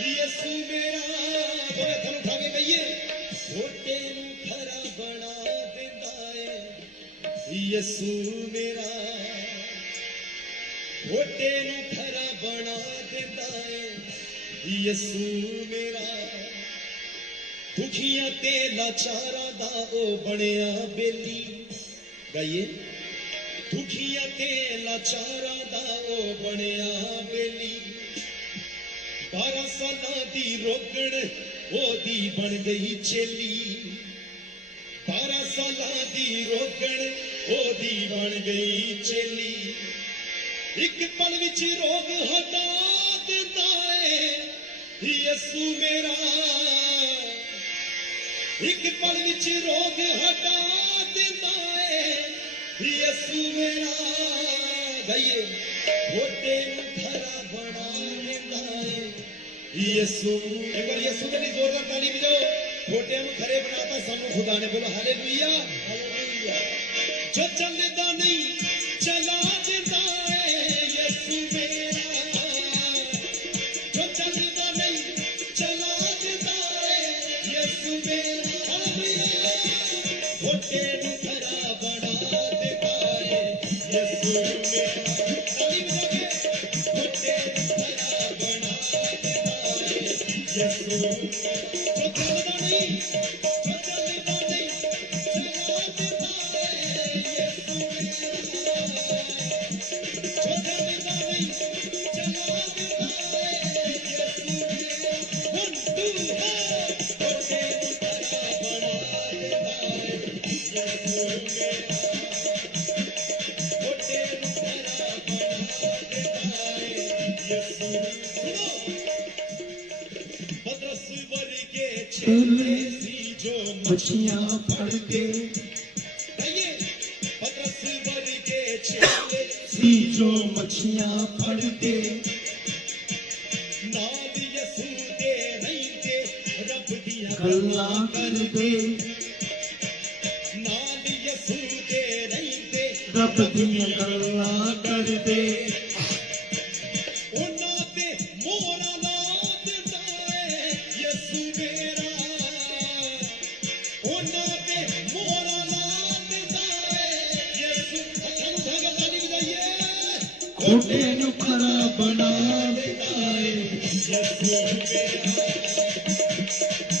यसू मेरा बोले थन उठा के कहिए छोटे नू खरा बना देंदा है यसू मेरा छोटे नू खरा बना देंदा है यसू मेरा दुखियां ते लाचारां दा ओ बनिया बेली गाइए दुखियां ते लाचारां दा ओ बनिया बेली 12 सालां दी रोगण ओदी बन गई चेली 12 सालां दी रोगण ओदी बन गई चेली एक पल विच रोग हटा देंदा है यसू मेरा एक पल विच रोग हटा देंदा है यसू मेरा गाइए छोटे नू खरा बना देंदा है यसू एक बार यसू के लिए जोरदार ताली बजाओ छोटे नू खरे बनाता सानू खुदा ने बोलो हालेलुया हालेलुया जो चलदा नहीं चला देंदा है यसू मेरा जो चलदा नहीं चला देंदा है यसू मेरा हालेलुया छोटे नू खरा बना देता है यसू मेरा ताली बजा के छोटे नू खरा बना देता है यसू जो चलदा नहीं चला देता है यसू मेरा जो चलदा नहीं चला देता है यसू मेरा 1 2 छोटे नू खरा बना देता है यसू मेरा छोटे नू खरा बना देता है यसू सुनो पतरस वर्गे छेले सी जो मछियां फड़ के गाइए पतरस वर्गे छेले सी जो मछियां फड़ के नाम यसू दे रहंदे रब दियां गल्ला कर दे नाम यसू दे रहंदे रब दियां गल्ला कर दे ਉਹਨਾਂ ਤੇ ਮੋਹਰਾਂ ਲਾ ਦਿੰਦਾ ਹੈ ਯਿਸੂ ਮੇਰਾ ਉਹਨਾਂ ਤੇ ਮੋਹਰਾਂ ਲਾ ਦਿੰਦਾ ਹੈ ਯਿਸੂ ਅੱਖਾਂ ਨੂੰ ਧਾਗਾ ਤਾਲੀ ਵਜਾਈਏ छोटे नू खरा बना देता है ਯਿਸੂ ਮੇਰਾ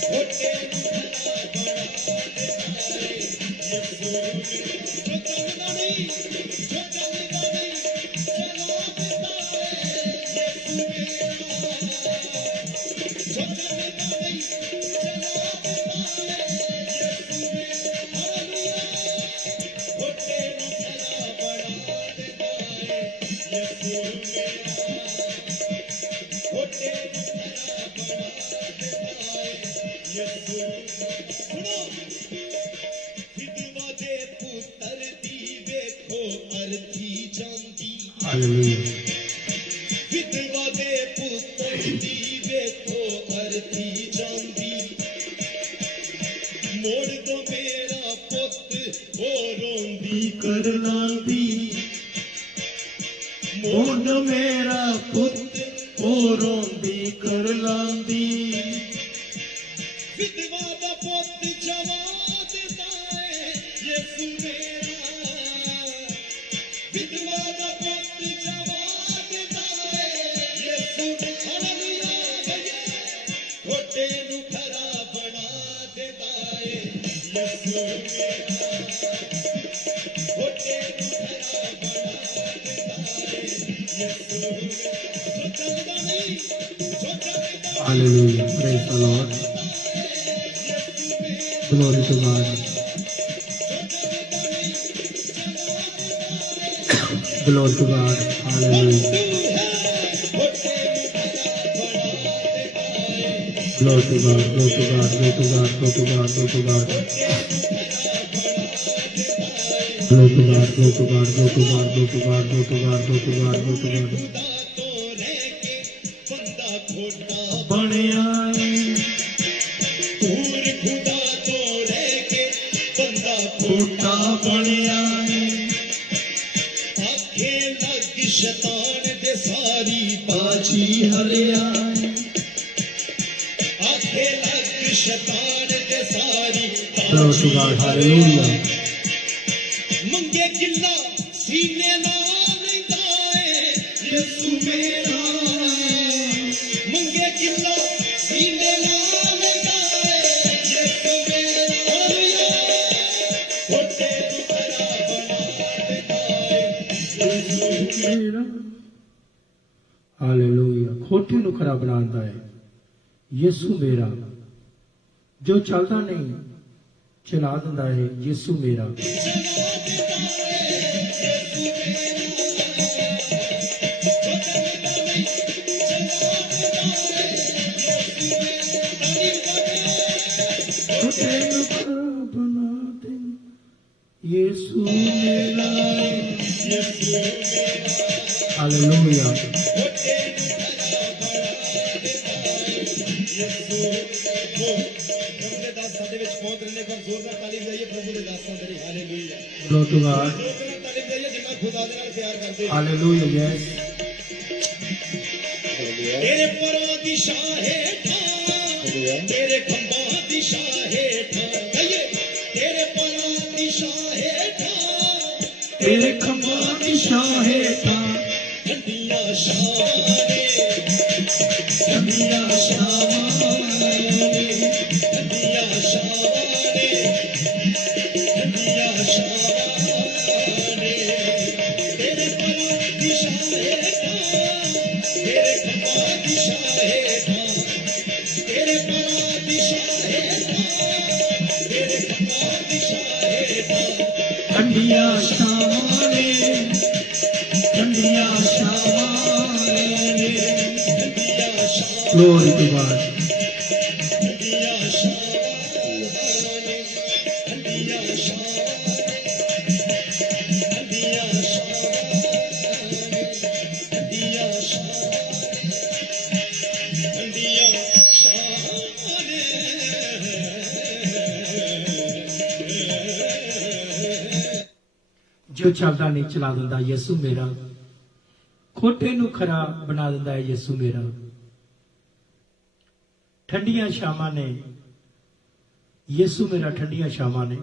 ਛੋਟੇ ਨੂੰ ਖਰਾ ਬਣਾ ਦੇਤਾ ਹੈ ਯਿਸੂ ਮੇਰਾ ਜੋ ਚੱਲਦਾ ਨਹੀਂ ਚਲਾ ਦੇਤਾ ਹੈ ਯਿਸੂ ਮੇਰਾ ਜੋ ਚੱਲਦਾ ਨਹੀਂ ਚਲਾ ਦੇਤਾ ਹੈ ਯਿਸੂ ਮੇਰਾ ਹਾਲੇਲੂਇਆ ਛੋਟੇ ਨੂੰ ਖਰਾ ਬਣਾ ਦੇਤਾ ਹੈ ਯਿਸੂ ਮੇਰਾ छोटे नू खरा बना देता है यसू सुनो विधवा दे पुत्र दी वेखो अर्थी जांदी हालेलुया विधवा दे पुत्र दी वेखो अर्थी जांदी मोड़ दो मेरा पुत ओ रोंदी कर लांदी मोड़ मेरा पुत ओ रोंदी कर लांदी विधवा दा पुत जवा देता है यसू मेरा विधवा दा पुत जवा देता है यसू हालेलुया गाइए छोटे नू खरा बना देता है यसू मेरा छोटे नू खरा बना देता है यसू मेरा जो चलदा नहीं जो चलदा hallelujah praise the Lord glory to God glory to God hallelujah glory to God glory to God glory to God glory to God glory to God glory to God glory to God glory to God glory to God glory to God glory to God glory to God ਬਣਿਆ ਏ खुदा तो रह के बंदा ਖੋਟਾ ਬਣਿਆ ਏ आखे लग शैतान दे सारी ਬਾਜੀ ਹਰਿਆ ਏ शैतान ते सारी Glory to God. Hallelujah. मंगे किला सीने नाल लैंदा है यसू मेरा मंगे किला सीने नाल लैंदा है यसू मेरा हालेलुया खोटे नूं खरा बना देंदा है मेरा ਹਾਲੇਲੂਇਆ ਖੋਟੇ ਨੂੰ ਖਰਾ ਬਣਾਉਂਦਾ ਹੈ ਯਿਸੂ ਮੇਰਾ ਜੋ ਚੱਲਦਾ ਨਹੀਂ ਚਲਾ ਦਿੰਦਾ ਹੈ ਯਿਸੂ ਮੇਰਾ ਖੋਟੇ ਨੂੰ ਖਰਾ ਬਣਾ ਦੇ ਯਿਸੂ ਮੇਰਾ hallelujah Glory to God. Hallelujah. Yes. तेरे परों दी शाह हेठां तेरे खंभां दी शाह हेठां कहिए तेरे परों दी शाह हेठां तेरे खंभां दी छां हेठां ठंडियां छावां ने ठंडियां छावां ने ठंडियां छावां ने ठंडियां छावां ने तेरे परों दी शाह हेठां तेरे खंभां दी शाह हेठां तेरे परों दी शाह हेठां तेरे खंभां दी शाह हेठां ठंडियां छावां ने ठंडियां छावां ने ठंडियां छावां Glory to God. ठंडियां छावां ने ठंडियां छावां ठंडियां छावां ठंडियां छावां ठंडियां छावां ने ਜੋ ਚੱਲਦਾ ਨਹੀਂ ਚਲਾ ਦਿੰਦਾ ਯਿਸੂ ਮੇਰਾ ਖੋਟੇ ਨੂੰ ਖਰਾ ਬਣਾ ਦਿੰਦਾ ਹੈ ਯਿਸੂ ਮੇਰਾ ਠੰਡੀਆਂ ਸ਼ਾਮਾਂ ਨੇ ਯਿਸੂ ਮੇਰਾ ਠੰਡੀਆਂ ਸ਼ਾਮਾਂ ਨੇ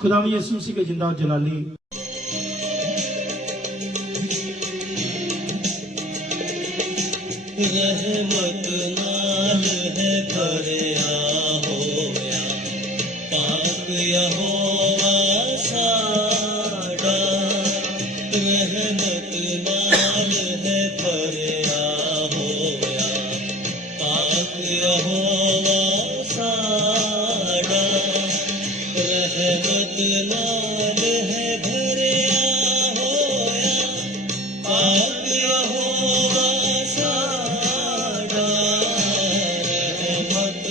ਖੁਦਾਵੰ ਯਿਸੂ ਮਸੀਹ ਕੇ ਜਿੰਦਾ ਜਲਾਲੀ रहमत नाल है भरिया होया पाक यहोवा साडा रहमत नाल है भरिया होया पाक यहोवा साडा रहमत नाल है भरिया होया पाक यहोवा साडा रहमत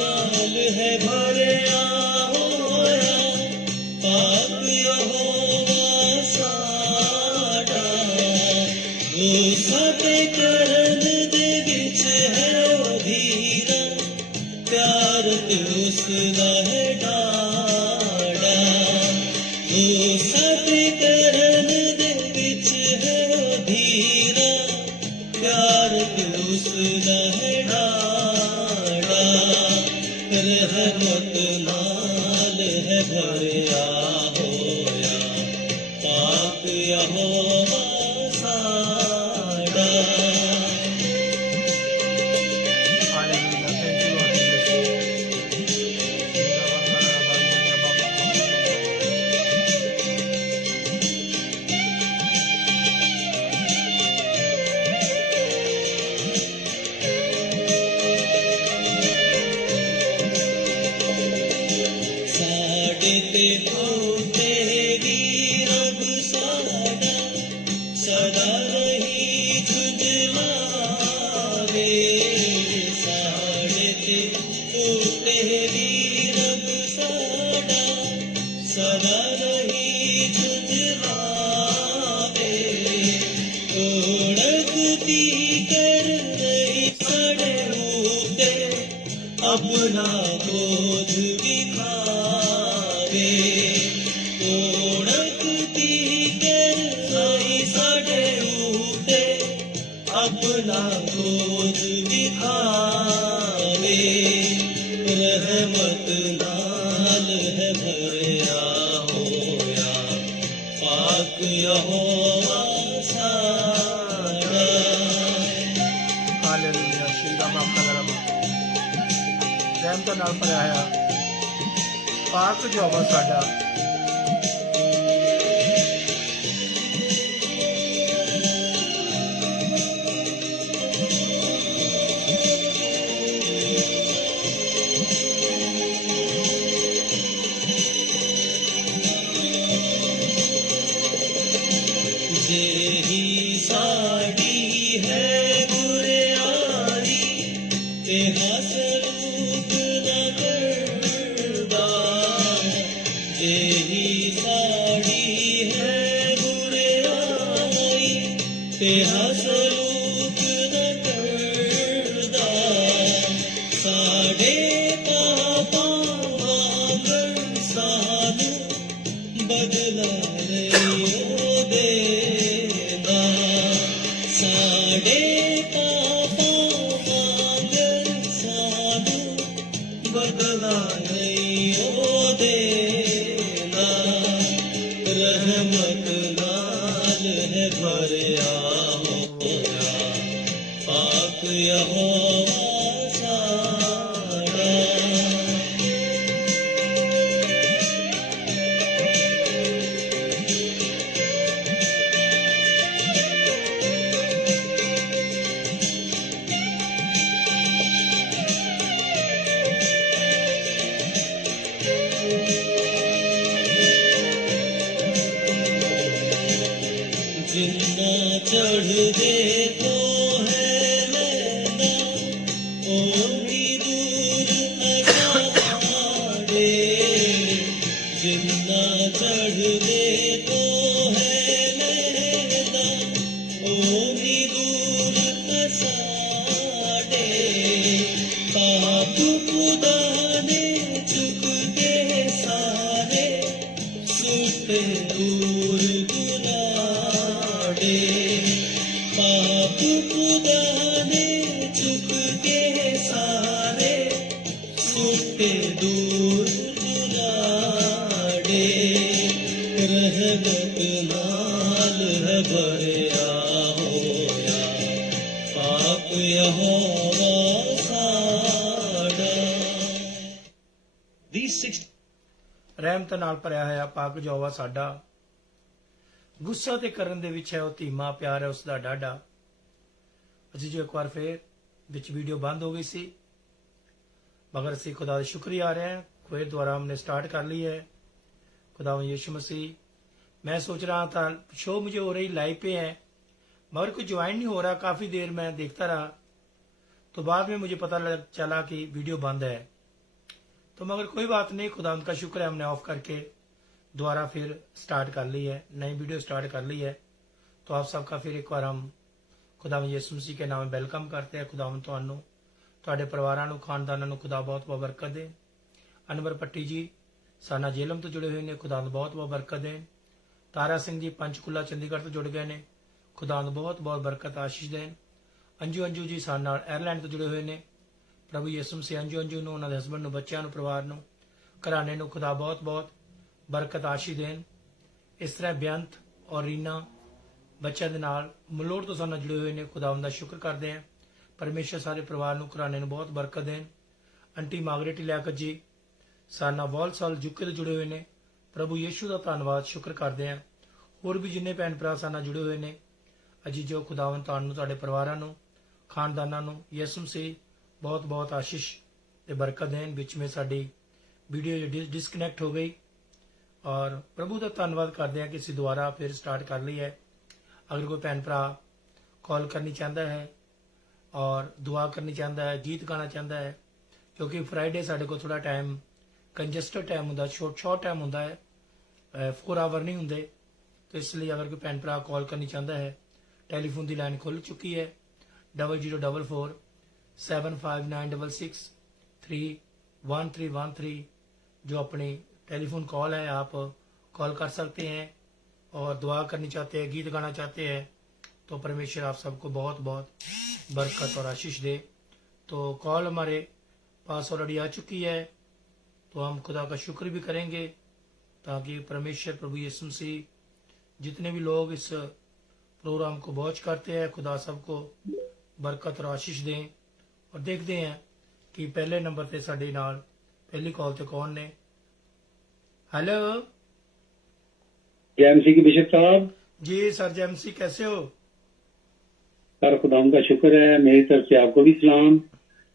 नाल है भरिया होया पाक यहोवा साडा वो साडे करन दे विच है अधीरा प्यार ते उसदा है डाड़ा वो साडे करन दे विच है अधीरा प्यार ते उसदा है डाड़ा रहमत नाल है भरिया होया पाक यहोवा साडा साडे ते तेरी रब साडा सदा रही झुंझलावे साडे ते तेरी रब साडा सदा रही झुंझलावे ओढ़ती कर रही साडे ऊते अपना बोझ दिखावे ओढ़ती कर रही साडे ऊते अपना बोझ दिखावे ਹਾਲੇਲੂਇਆ ਸ਼ੀਰਾ ਬਾਕਾ ਲਰਬਾ ਰਹਿਮਤ ਨਾਲ ਭਰਿਆ ਹੋਇਆ ਪਾਕ ਜੋਵਾ ਸਾਡਾ जेही साड़ी है गुरियारी ते हसरूप न करदा जेही साड़ी है गुरियारी ते हसरूप न करदा साडे पापा वांगर सानू बदला नहीं देना साडे पापा वांगर सानू बदला नहीं देना रहमत नाल है भरिया होया पाक यहोवा साड़ा जिन्ना चढ़ दे तो है नैना ओनी दूर असाड़े जिन्ना चढ़ दे तो है नैना ओनी दूर असाड़े पाप खुदा ने चुक के सारे सुटे दूर गुनाड़े पाप खुदा ने चुक के सारे सुटे दूर गुनाड़े रहमत नाल है भरिया होया पाक यहोवा साड़ा These 6 ਰਹਿਮਤ ਨਾਲ ਭਰਿਆ ਹੋਇਆ ਪਾਕ ਜੋਵਾ ਸਾਡਾ ਗੁੱਸਾ ਤੇ ਕਰਨ ਦੇ ਵਿੱਚ ਹੈ ਉਹ ਧੀਮਾ ਪਿਆਰ ਹੈ ਉਸ ਦਾ ਡਾਢਾ ਅਸੀਂ ਜੋ ਇੱਕ ਵਾਰ ਫੇਰ ਵਿੱਚ ਵੀਡੀਓ ਬੰਦ ਹੋ ਗਈ ਸੀ मगर ਅਸੀਂ खुदा ਦਾ ਸ਼ੁਕਰੀਆ ਆ ਰਹੇ ਹਾਂ फिर दोबारा हमने स्टार्ट कर ली है खुदा यीशु मसीह मैं सोच रहा था शो मुझे हो रही लाइव पे है मगर कोई ज्वाइन नहीं हो रहा काफ़ी देर मैं देखता रहा तो बाद में मुझे पता चला कि वीडियो बंद है तो मगर कोई बात नहीं खुदा उनका शुक्र है हमने ऑफ करके दोबारा फिर स्टार्ट कर ली है नई वीडियो स्टार्ट कर ली है तो आप सबका फिर एक बार हम खुदा यीशु मसीह के नाम वेलकम करते हैं खुदा ਤੁਹਾਨੂੰ ਤੁਹਾਡੇ ਪਰਿਵਾਰਾਂ ਨੂੰ ਖਾਨਦਾਨਾਂ ਨੂੰ ਖੁਦਾ ਬਹੁਤ ਬਹੁਤ ਬਰਕਤ ਦੇ ਅਨਵਰ ਪੱਟੀ ਜੀ ਸਾਨਾ ਜੇਲਮ ਤੋਂ ਜੁੜੇ ਹੋਏ ਨੇ ਖੁਦਾ ਨੂੰ ਬਹੁਤ ਬਹੁਤ ਬਰਕਤ ਦੇ ਤਾਰਾ ਸਿੰਘ ਜੀ ਪੰਚਕੂਲਾ ਚੰਡੀਗੜ੍ਹ ਤੋਂ ਜੁੜ ਗਏ ਨੇ ਖੁਦਾ ਨੂੰ ਬਹੁਤ ਬਹੁਤ ਬਰਕਤ ਆਸ਼ੀਸ਼ ਦੇਣ ਅੰਜੂ ਜੀ ਸਾਡੇ ਨਾਲ ਆਇਰਲੈਂਡ ਤੋਂ ਜੁੜੇ ਹੋਏ ਨੇ ਪ੍ਰਭੂ ਯਿਸੂ ਮਸੀਹ ਅੰਜੂ ਨੂੰ ਉਹਨਾਂ ਦੇ ਹਸਬੰਡ ਨੂੰ ਬੱਚਿਆਂ ਨੂੰ ਪਰਿਵਾਰ ਨੂੰ ਘਰਾਣੇ ਨੂੰ ਖੁਦਾ ਬਹੁਤ ਬਹੁਤ ਬਰਕਤ ਆਸ਼ੀਸ਼ ਦੇਣ ਇਸ ਤਰ੍ਹਾਂ ਬੇਅੰਤ ਔਰ ਰੀਨਾ ਬੱਚਿਆਂ ਦੇ ਨਾਲ ਮਲੋੜ ਤੋਂ ਸਾਡੇ ਨਾਲ ਜੁੜੇ ਹੋਏ ਨੇ ਖੁਦਾ ਦਾ ਸ਼ੁਕਰ ਕਰਦੇ ਹਾਂ परमेश्वर सारे परिवार ਨੂੰ ਘਰਾਣੇ ਨੂੰ ਬਹੁਤ ਬਰਕਤ ਦੇਣ ਆਂਟੀ ਮਾਗਰੇਟ ਲਿਆਕਤ ਜੀ ਸਾਨਾ ਵਾਲਸਾਲ ਜੁਕੇ ਤੋਂ ਜੁੜੇ ਹੋਏ ਨੇ ਪ੍ਰਭੂ ਯੀਸ਼ੂ ਦਾ ਧੰਨਵਾਦ ਸ਼ੁਕਰ ਕਰਦੇ ਹਾਂ ਹੋਰ ਵੀ ਜਿੰਨੇ ਭੈਣ ਭਰਾ ਸਾਨਾ ਜੁੜੇ ਹੋਏ ਨੇ ਅਜੀ ਜੋ ਖੁਦਾਵੰਦ ਤੁਹਾਨੂੰ ਤੁਹਾਡੇ ਪਰਿਵਾਰਾਂ ਨੂੰ ਖਾਨਦਾਨਾਂ ਨੂੰ ਯਿਸੂ ਮਸੀਹ ਬਹੁਤ ਬਹੁਤ ਆਸ਼ੀਸ਼ ਤੇ ਬਰਕਤ ਦੇਣ ਵਿੱਚ में ਸਾਡੀ ਵੀਡੀਓ डिस्कनेक्ट हो गई और प्रभु ਦਾ ਧੰਨਵਾਦ ਕਰਦੇ ਹਾਂ ਕਿ ਅਸੀਂ ਦੁਬਾਰਾ ਫਿਰ ਸਟਾਰਟ ਕਰ ਲਈ ਹੈ अगर कोई भैन भरा कॉल करनी चाहता है और दुआ करनी चाहता है गीत गाना चाहता है क्योंकि फ्राइडे साढ़े को थोड़ा टाइम कंजस्टेड टाइम होंगे शॉर्ट टाइम होंगे 4 आवर नहीं होंगे तो इसलिए अगर कोई भैन भरा कॉल करनी चाहता है टैलीफोन की लाइन खुल चुकी है 0044 75966 31313 जो अपनी टेलीफोन कॉल है आप कॉल कर सकते हैं और दुआ करनी चाहते हैं गीत गाना चाहते हैं तो परमेश्वर आप सबको बहुत बहुत बरकत और आशीष दे। तो कॉल हमारे पास ऑलरेडी आ चुकी है तो हम खुदा का शुक्र भी करेंगे ताकि परमेश्वर प्रभु यीशु मसीह जितने भी लोग इस प्रोग्राम को वॉच करते हैं खुदा सबको ਬਰਕਤ ਔਰ ਆਸ਼ੀਸ਼ ਦੇं ਔਰ ਦੇਖਦੇ हैं ਕਿ ਪਹਿਲੇ ਨੰਬਰ ਤੇ ਸਾਡੇ ਨਾਲ ਪਹਿਲੀ ਕਾਲ ਤੇ ਕੌਣ ਨੇ। हेलो जेएमसी के बिशप साहब, जी सर जेएमसी कैसे हो? सर खुदाम का शुक्र है, मेरी तरफ से आपको भी सलाम।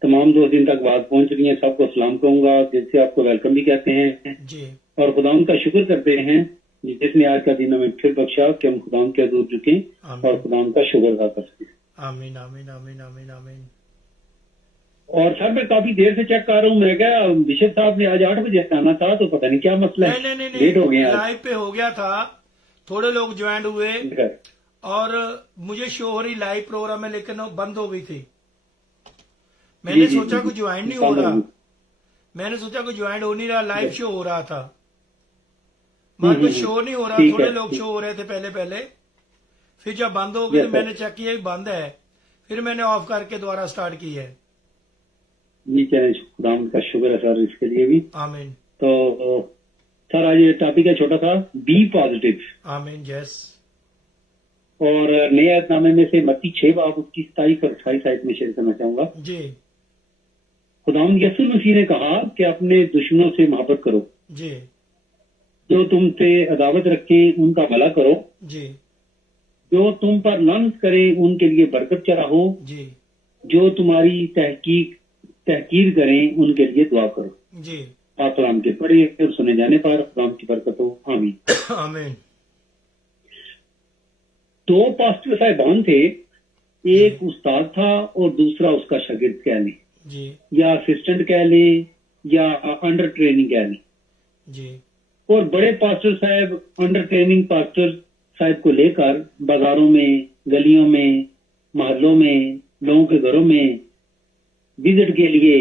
तमाम 2 दिन तक बात पहुंच रही है, सबको सलाम कहूंगा, जिससे आपको वेलकम भी कहते हैं जी और खुदाम का शुक्र करते हैं जिसने आज का दिन हमें फिर बख्शा कि हम खुदाम के हजूर झुके और आमीन खुदाम का शुक्र अदा कर सकें। आमीन आमीन आमीन आमीन आमीन। और सर मैं काफी देर से चेक कर रहा हूँ, मैं क्या बिशप साहब ने आज 8 बजे आना था, तो पता नहीं क्या मसला नहीं है, नहीं नहीं लेट हो गए नहीं आज। लाइव पे हो गया था, थोड़े लोग ज्वाइन हुए और मुझे शो हो रही लाइव प्रोग्राम में, लेकिन वो बंद हो गई थी। मैंने जी, सोचा जी, कोई ज्वाइन नहीं हो बंद हो रहा, गई। मैंने सोचा कोई ज्वाइन हो नहीं रहा, लाइव शो हो रहा था, मान कोई शो नहीं हो रहा, ठीक थोड़े है, लोग ठीक। शो हो रहे थे पहले पहले, फिर जब बंद हो गई Yes, तो sir। मैंने चेक किया कि बंद है, फिर मैंने ऑफ करके दोबारा स्टार्ट की है। जी चैनल खुदाम का शुक्र है सर इसके लिए भी। आमीन तो सर आज ये टॉपिक है छोटा सा, बी पॉजिटिव, आमीन यस और नए ऐतनामे में से मत्ती 6 बाब उसकी 27 और 28 आयत में शेयर करना चाहूंगा। जी खुदावंद यीशु मसीह ने कहा कि अपने दुश्मनों से मोहब्बत करो, जी जो तुमसे अदावत रखे उनका भला करो, जी जो तुम पर लानत करे उनके लिए बरकत चढ़ाओ, जी जो तुम्हारी तहकीर करें उनके लिए दुआ करो। जी आप कलाम के पढ़े और सुने जाने पर कलाम की बरकत हो, आमीन। आमीन 2 पास्टर साहिबान थे, एक उस्ताद था और दूसरा उसका शागिर्द कह लें जी या असिस्टेंट कह लें या अंडर ट्रेनिंग कह लें। जी और बड़े पास्टर साहब अंडर ट्रेनिंग पास्टर साहब को लेकर बाजारों में, गलियों में, मोहल्लों में, लोगों के घरों में विजिट के लिए,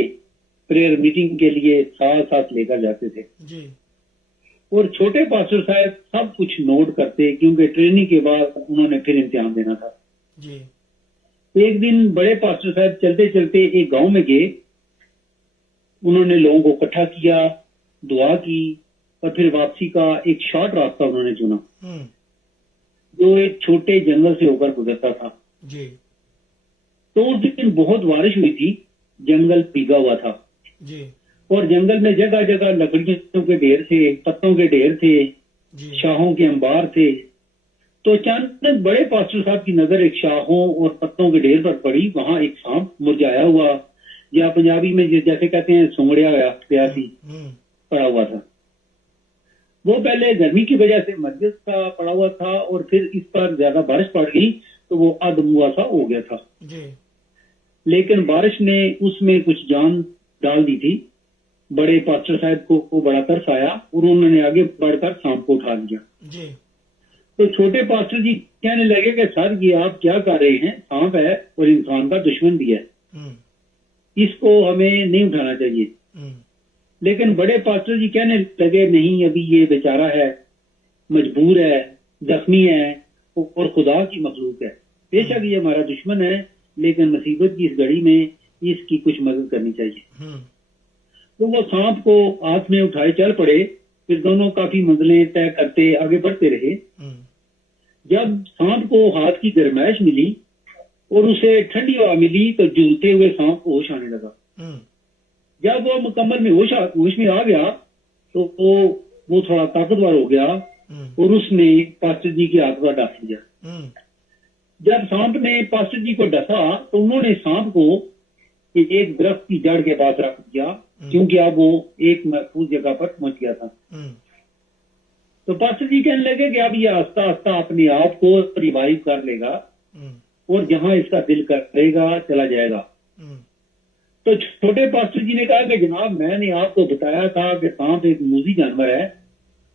प्रेयर मीटिंग के लिए साथ साथ लेकर जाते थे। जी और छोटे पास्टर साहब सब कुछ नोट करते, क्योंकि ट्रेनिंग के बाद उन्होंने फिर इम्तिहान देना था। जी एक दिन बड़े पास्टर साहब चलते चलते एक गांव में गए, उन्होंने लोगों को इकट्ठा किया, दुआ की और फिर वापसी का एक शॉर्ट रास्ता उन्होंने चुना जो एक छोटे जंगल से होकर गुजरता था। जी तो उस दिन बहुत बारिश हुई थी, जंगल भीगा हुआ था जी और जंगल में जगह जगह लकड़ियों के ढेर थे, पत्तों के ढेर थे, जी शाहों के अंबार थे। तो अचानक बड़े पास्टर साहब की नजर एक शाहों और पत्तों के ढेर पर पड़ी। वहां एक सांप मुरझाया हुआ, या पंजाबी में जैसे कहते हैं सुंगड़िया हुआ प्यासी पड़ा हुआ था। वो पहले गर्मी की वजह से मरगस का पड़ा हुआ था और फिर इस पर ज्यादा बारिश पड़ गई तो वो अधमुआ सा हो गया था। जी लेकिन बारिश ने उसमें कुछ जान डाल दी थी। बड़े पास्टर साहब को बड़ा तरस आया और उन्होंने आगे बढ़कर सांप को उठा लिया। जी तो छोटे पास्टर जी कहने लगे कि सर ये आप क्या कर रहे हैं, सांप है और इंसान का दुश्मन भी है, इसको हमें नहीं उठाना चाहिए। लेकिन बड़े पास्टर जी कहने लगे नहीं, अभी ये बेचारा है, मजबूर है, जख्मी है और खुदा की मखलूक है। बेशक ये हमारा दुश्मन है, लेकिन मुसीबत की इस घड़ी में इसकी कुछ मदद करनी चाहिए। तो वो सांप को हाथ में उठाए चल पड़े। फिर दोनों काफी मंजिलें तय करते आगे बढ़ते रहे। जब सांप को हाथ की गर्माइश मिली और उसे ठंडी हवा मिली तो झूलते हुए सांप को होश आने लगा। जब वो मुकम्मल में होश में आ गया तो वो थोड़ा ताकतवर हो गया और उसने पास्टर जी के हाथ पर डस लिया। जब सांप ने पास्टर जी को डसा तो उन्होंने सांप को एक दरख्त की जड़ के पास रख दिया, क्योंकि अब वो एक महफूज जगह पर पहुंच गया था। तो पास्टर जी कहने लगे कि अब ये आस्ता आस्ता अपने आप को रिवाइव कर लेगा और जहां इसका दिल करेगा चला जाएगा। तो छोटे पास्टर जी ने कहा कि जनाब मैंने आपको बताया था कि सांप एक मूजी जानवर है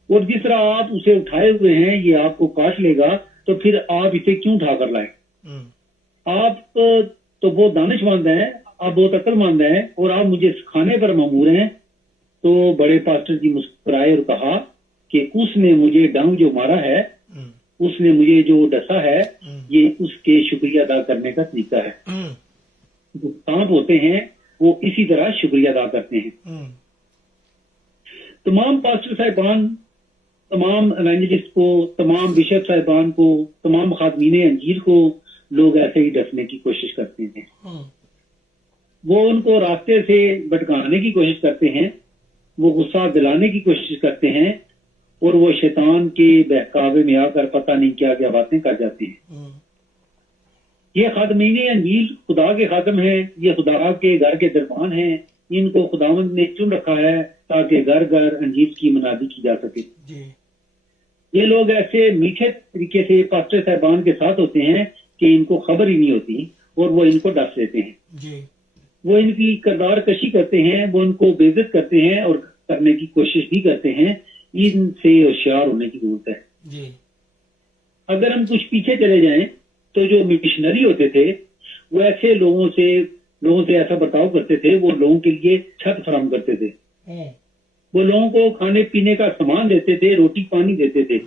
और जिस तरह आप उसे उठाए हुए हैं ये आपको काट लेगा, तो फिर आप इसे क्यों उठाकर लाए? आप तो बहुत दानिशमंद हैं, आप बहुत अक्लमंद हैं और आप मुझे सिखाने पर मजबूर हैं। तो बड़े पास्टर जी मुस्कुराए और कहा कि उसने मुझे डंग जो मारा है, उसने मुझे जो डसा है, ये उसके शुक्रिया अदा करने का तरीका है। जो सांप होते हैं वो इसी तरह शुक्रिया अदा करते हैं। तमाम पास्टर साहिबान, तमाम एवेंजलिस्ट को, तमाम बिशप साहिबान को, तमाम खादमीन अंजीर को लोग ऐसे ही डसने की कोशिश करते हैं। वो उनको रास्ते से भटकाने की कोशिश करते हैं, वो गुस्सा दिलाने की कोशिश करते हैं, और वो शैतान के बहकावे में आकर पता नहीं क्या क्या बातें कर जाते हैं। ये खादमीन अंजील खुदा के खादम हैं, ये खुदा के घर के दरबान हैं, इनको खुदावंद ने चुन रखा है ताकि घर घर अंजील की मनादी की जा सके। ये लोग ऐसे मीठे तरीके से पास्टर साहबान के साथ होते हैं कि इनको खबर ही नहीं होती और वो इनको डस लेते हैं। वो इनकी किरदार कशी करते हैं, वो इनको बेइज्जत करते हैं और करने की कोशिश भी करते हैं। इनसे होशियार होने की जरूरत है। अगर हम कुछ पीछे चले जाएं तो जो मिशनरी होते थे वो ऐसे लोगों से ऐसा बर्ताव करते थे, वो लोगों के लिए छत फराहम करते थे, वो लोगों को खाने पीने का सामान देते थे, रोटी पानी देते थे।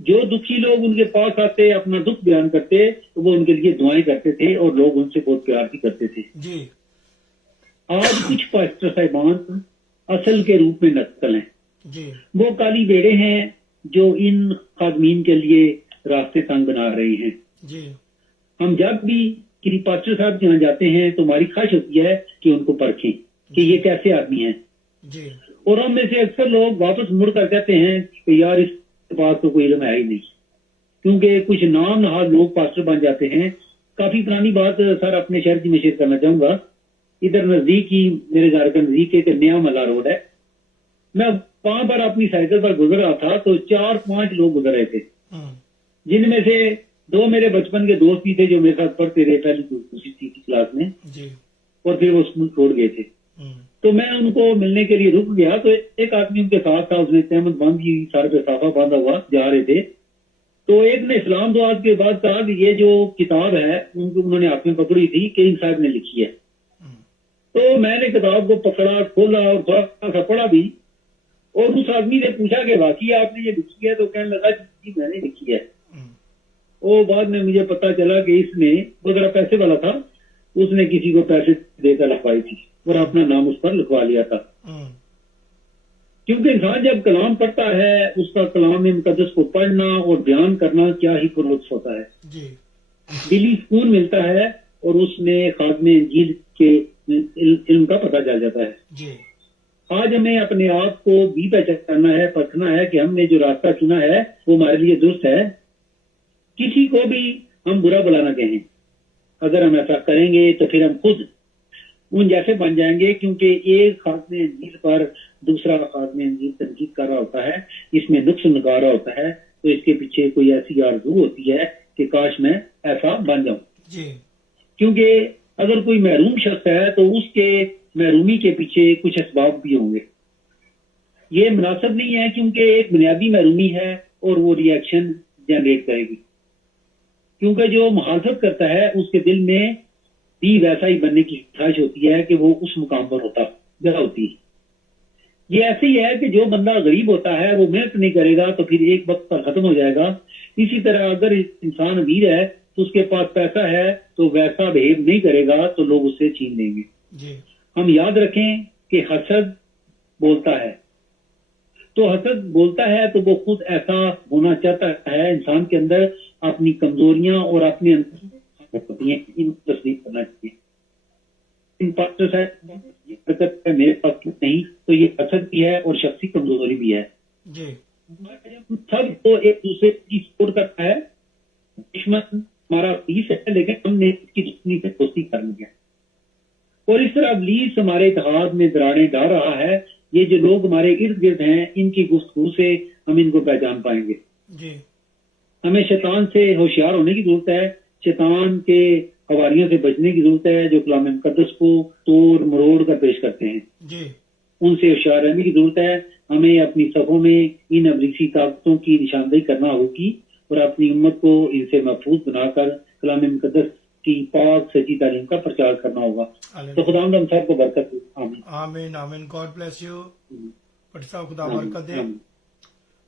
जो दुखी लोग उनके पास आते, अपना दुख बयान करते, तो वो उनके लिए दुआएं करते थे और लोग उनसे बहुत प्यार भी करते थे। आज कुछ पास्टर साहिबान असल के रूप में नकल हैं। वो काली बेड़े हैं जो इन खादमीन के लिए रास्ते तंग बना रहे हैं। हम जब भी किसी पास्टर साहब के यहाँ जाते हैं तो हमारी ख्वाहिश होती है कि उनको परखें कि ये कैसे आदमी हैं, और हम में से अक्सर लोग वापस मुड़ कर कहते हैं कि यार इस पास तो कोई इल्म है ही नहीं, क्योंकि कुछ नाम नहाद लोग पास्टर बन जाते हैं। काफी पुरानी बात सर अपने शहर की मैं शेयर करना चाहूंगा। इधर नजदीक ही मेरे घर के नजदीक एक नया मला रोड है। मैं वहां पर अपनी साइकिल पर गुजर रहा था तो 4-5 लोग गुजर रहे थे, जिनमें से 2 मेरे बचपन के दोस्त भी थे जो मेरे साथ पढ़ते रहे पहली दूसरी तीसरी क्लास में, और फिर वो स्कूल छोड़ गए थे। तो मैं उनको मिलने के लिए रुक गया तो एक आदमी उनके साथ था, उसने तहमत बांधी, सर पे साफा बांधा हुआ जा रहे थे। तो एक ने इस्लाम दुआत के बाद कहा कि ये जो किताब है उन्होंने हाथ में पकड़ी थी, किंग साहब ने लिखी है। तो मैंने किताब को पकड़ा, खोला और थोड़ा सा पढ़ा भी, और उस आदमी ने पूछा कि वाकई आपने ये लिखी है? तो कहने लगा जी मैंने लिखी है। वो बाद में मुझे पता चला कि इसने, वो जरा पैसे वाला था, उसने किसी को पैसे देकर लिखवाई थी और अपना नाम उस पर लिखवा लिया था। क्योंकि इंसान जब कलाम पढ़ता है, उसका कलाम मुकद्दस को पढ़ना और बयान करना क्या ही पुरलुत्फ होता है, दिली सुकून मिलता है और उसमें खादमे इंजील के इल्म का पता चल जाता है। आज हमें अपने आप को भी पहचानना है, परखना है कि हमने जो रास्ता चुना है वो हमारे लिए दुरुस्त है। किसी को भी हम बुरा भला ना कहें। अगर हम ऐसा करेंगे तो फिर हम खुद उन जैसे बन जाएंगे, क्योंकि एक खादमे इंजील पर दूसरा खादमे इंजील तनकीद कर रहा होता है, इसमें नुक्स निकाल रहा होता है, तो इसके पीछे कोई ऐसी आरज़ू होती है कि काश मैं ऐसा बन जाऊं। क्योंकि अगर कोई महरूम शख्स है तो उसके महरूमी के पीछे कुछ असबाब भी होंगे। ये मुनासिब नहीं है, क्योंकि एक बुनियादी महरूमी है और वो रिएक्शन जनरेट करेगी, क्योंकि जो मुखालफत करता है उसके दिल में भी वैसा ही बनने की ख्वाहिश होती है कि वो उस मुकाम पर होती है। ये ऐसे ही है कि जो बंदा गरीब होता है वो मेहनत नहीं करेगा तो फिर एक वक्त पर खत्म हो जाएगा। इसी तरह अगर इंसान अमीर है तो उसके पास पैसा है तो वैसा बिहेव नहीं करेगा तो लोग उससे छीन लेंगे। हम याद रखें कि हसद बोलता है, तो हसद बोलता है तो वो खुद ऐसा होना चाहता है। इंसान के अंदर अपनी कमजोरियां और अपने इन तस्लीम करना चाहिए। इन पास्टर साहब ये हरकत है मेरे पास नहीं, तो ये हसद भी है और शख्सी कमजोरी भी है। सब तो एक दूसरे की सपोर्ट करता है। दुश्मन हमारा इब्लीस है, लेकिन हमने इसकी दुश्मनी से दोस्ती कर ली है, और इस तरह इब्लीस हमारे इत्तेहाद में दरारें डाल रहा है। ये जो लोग हमारे इर्द गिर्द हैं, इनकी गुफ्तगू से हम इनको पहचान पाएंगे। हमें शैतान से होशियार होने की जरूरत है, शैतान के हवारियों से बचने की जरूरत है जो कलाम मुकद्दस को तोड़ मरोड़ कर पेश करते हैं। उनसे होशियार रहने की जरूरत है। हमें अपनी सफों में इन अबलीसी ताकतों की निशानदेही करना होगी और अपनी उम्मत को इनसे महफूज बनाकर कलाम मुकद्दस की पाक सच्ची तालीम का प्रचार करना होगा। तो खुदावंद हम सबको बरकत दे। आमीन आमीन आमीन। गॉड ब्लेस यू पटी साहब, खुदा बरकत दे।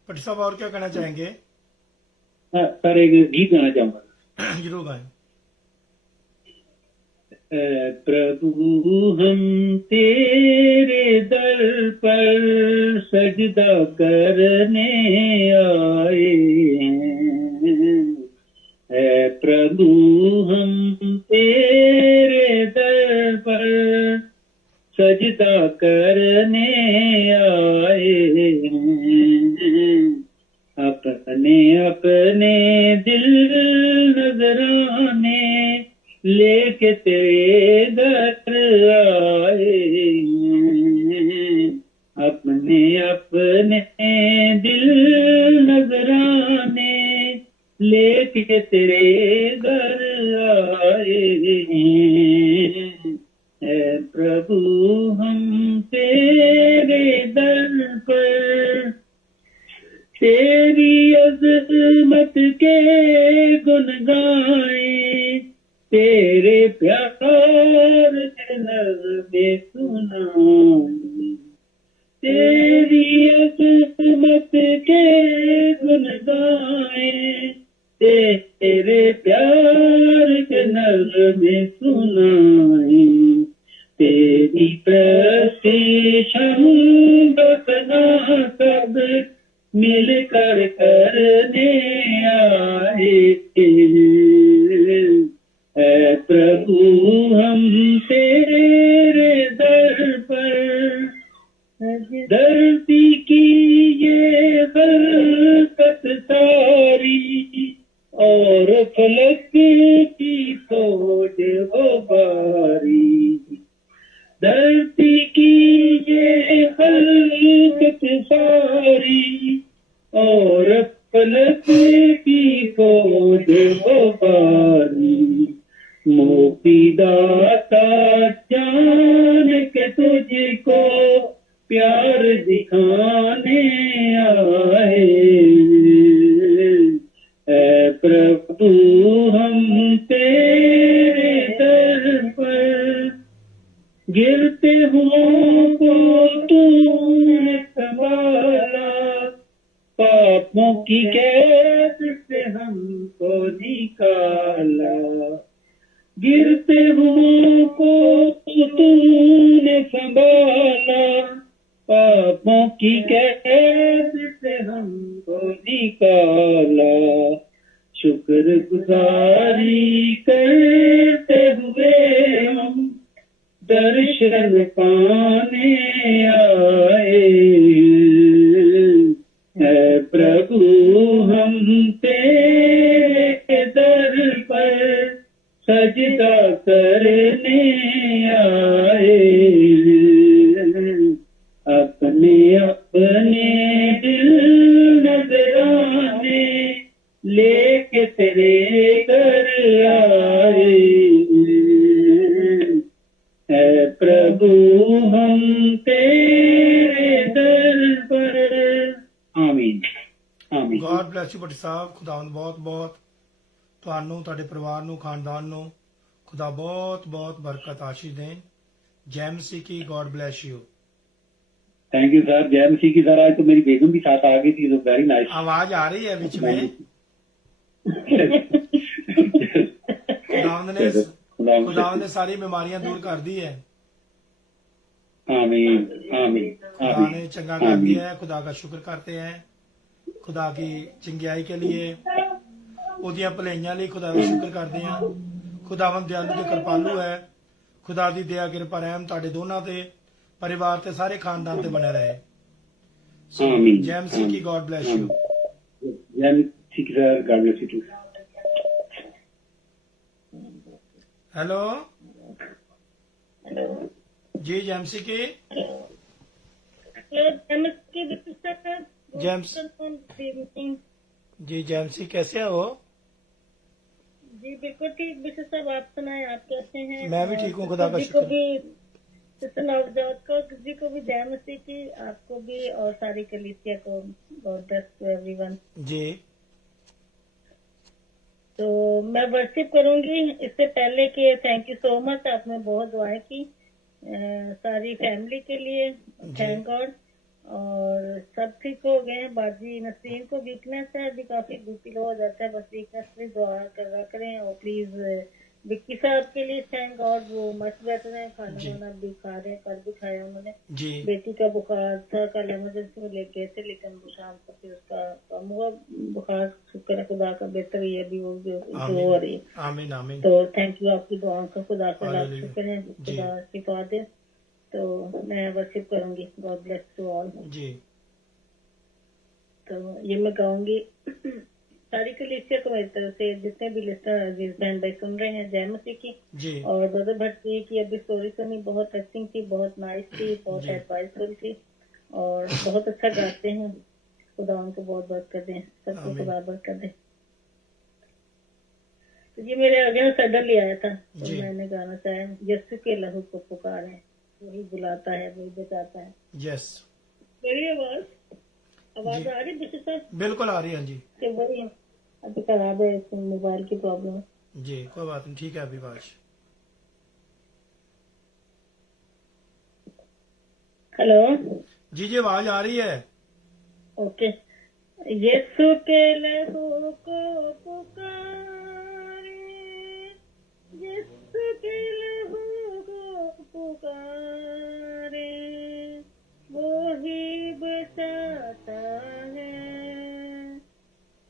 पटी साहब और क्या कहना चाहेंगे? सर एक गीत गाना चाहूंगा। जरूर गाएं। प्रभु हम तेरे दर पर सजदा करने आए हैं, प्रभु सजदा करने आए हैं। अपने अपने दिल नजराने लेके तेरे दर आए हैं। अपने अपने दिल नजराने लेके तेरे दर आए हैं। ऐ प्रभु हम तेरे दर पर तेरी अज़मत के गुन गाएं, तेरे प्यार के नग़्मे सुनाएं। तेरी अज़मत के गुन गाएं, तेरे प्यार के नग़्मे सुनाएं। तेरी प्रस्तिश हम बसना सब मिलकर करने आए हैं। ऐ प्रभु हम तेरे दर पर धरती की ये खलकत सारी और फलक की फौज वो बारी। धरती की ये खलकत सारी और फलक की फौज वो बारी। मोती दाता जान के तुझको प्यार दिखाने आए। ऐ प्रभु हम तेरे दर पर गिरते हुओं को तूने संभाला। पापों की कैद से हमको निकाला। गिरते हुओं को तूने संभाला। पापों की कैद से हमको निकाला। शुक्रगुजारी करते हुए हम दर्शन पाने आए। है प्रभु हम तेरे दर पर सजदा करने आए। अपने अपने दिल नजराने लेके तेरे घर आए। है प्रभु हम तेरे दर पर। आमीन आमीन। ਗॉड ਬlesਸ ਯੂ ਭੱਟੀ ਸਾਹਿਬ। ਖੁਦਾਵੰਦ ਬਹੁਤ ਬਹੁਤ ਤੁਹਾਨੂੰ, ਤੁਹਾਡੇ ਪਰਿਵਾਰ ਨੂੰ, ਖਾਨਦਾਨ ਨੂੰ ਖੁਦਾ ਬਹੁਤ ਬਹੁਤ ਬਰਕਤ ਆਸ਼ੀष ਦੇਣ। ਜੈ ਮਸੀਹ ਕੀ। God bless you. Thank you sir. जय मसीह की सर। आज तो मेरी बेगम भी साथ आ गई थी, तो वेरी नाइस। आवाज आ रही है बीच में। खुदावंद ने सारी बीमारियां दूर कर दी है। आमीन आमीन खुदा ने चंगा कर दिया है। खुदा का शुक्र करते हैं खुदा की चंगियाई के लिए, ਉਹਦੀਆਂ ਭਲਾਈਆਂ ਲਈ खुदा का शुक्र करते हैं। खुदावंद दयालु ਤੇ ਕਿਰਪਾਲੂ ਹੈ। खुदा ਦੀ ਦਇਆ ਕਿਰਪਾ ਰਹਿਮ ਤੁਹਾਡੇ ਦੋਨਾਂ ਤੇ, परिवार ਤੇ ਸਾਰੇ ਖਾਨਦਾਨ ਤੇ ਬਣੇ ਰਹੇ। आमीन। जय मसीह की। God bless you. जय मसीह की सर। God bless you too. Hello जी। जय मसीह की। जी जय मसीह। कैसे हो? जी बिल्कुल ठीक बिशप साहब, आप सुनाए, आप कैसे हैं? मैं भी ठीक हूँ, खुदा का शुक्र। नवजात को जी को भी जय मसीह की, आपको भी और सारी कलीसिया को गॉड ब्लेस टू एवरीवन जी। तो मैं वर्शिप करूंगी। इससे पहले कि थैंक यू सो मच, आपने बहुत दुआएं की सारी फैमिली के लिए। Thank God. और सब ठीक हो गए हैं। बाजी नसीम को वीकनेस है, अभी काफी बीपी लो हो जाता है, बस वीकनेस में दुआ कर करें। और प्लीज विक्की साहब के लिए थैंक गॉड, वो मच बेटर है, खाना वाना भी खा रहे हैं, कल भी खाया उन्होंने। जी। बेटी का बुखार था, कल इमरजेंसी में लेके गए थे, लेकिन शाम को फिर उसका कम हुआ बुखार। शुक्र है खुदा का, बेहतर ही है अभी, वो जो हो रही है। आमीन आमीन। तो थैंक यू आपकी दुआओं का, खुदा का लाख शुक्र है, खुदा शिफा दे। तो मैं वर्शिप करूंगी। God bless to all. जी तो ये मैं गाऊंगी सारी कलीसिया को मेरी तरफ से, जितने भी लिस्टर अजीज बहन भाई सुन रहे हैं, जय मसीह की। जी और ब्रदर भट्ट जी की अभी स्टोरी सुनी, बहुत टचिंग थी, बहुत नाइस थी, बहुत जी। एडवाइसफुल थी और बहुत अच्छा गाते हैं। खुदा उनको बहुत बहुत कर दें, सबको आमीन। खुदा बरकत दे। तो ये मेरे अगले सडनली आया था, तो जी। मैंने गाना चाहा, यीशु के लहू को पुकारे, वही बुलाता है, वही बचाता है। यस मेरी आवाज आवाज जी। आ रही है सर? बिल्कुल आ रही है जी। कि वही अभी खराब है, इसमें मोबाइल की प्रॉब्लम। जी कोई बात नहीं, ठीक है अभी बात। हेलो, जी जी आवाज आ रही है। ओके। यीशु के लहू को पुकारे, यीशु के लहू को पुकारे, वो ही बचाता है।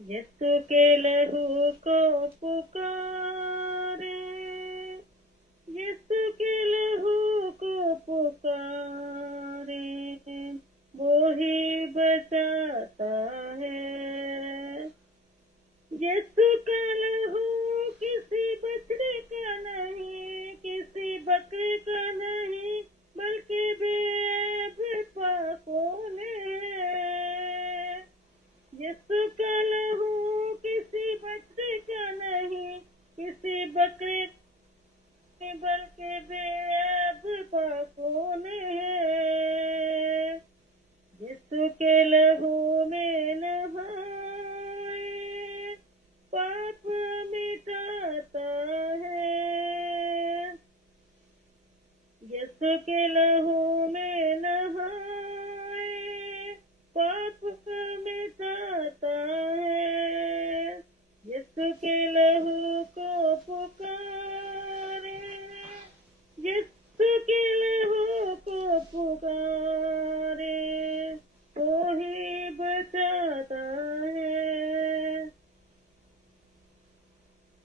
यीशु के लहू को पुकारे, यीशु के लहू को पुकारे, वो ही बचाता है। यीशु का लहू किसी बछड़े का नहीं, किसी बकरी का नहीं, बल्कि बेअब पापों ने। यीशु का लहू किसी बछड़े का नहीं, किसी बकरे, बल्कि बेअब पापों ने। यीशु के लहू में नहाए, पाप मिटाता है। यीशु के लहू में नहाए, पाप मिटाता है। यीशु के लहू को पुकारे, यीशु के लहू को पुकारे, वो ही बचाता है।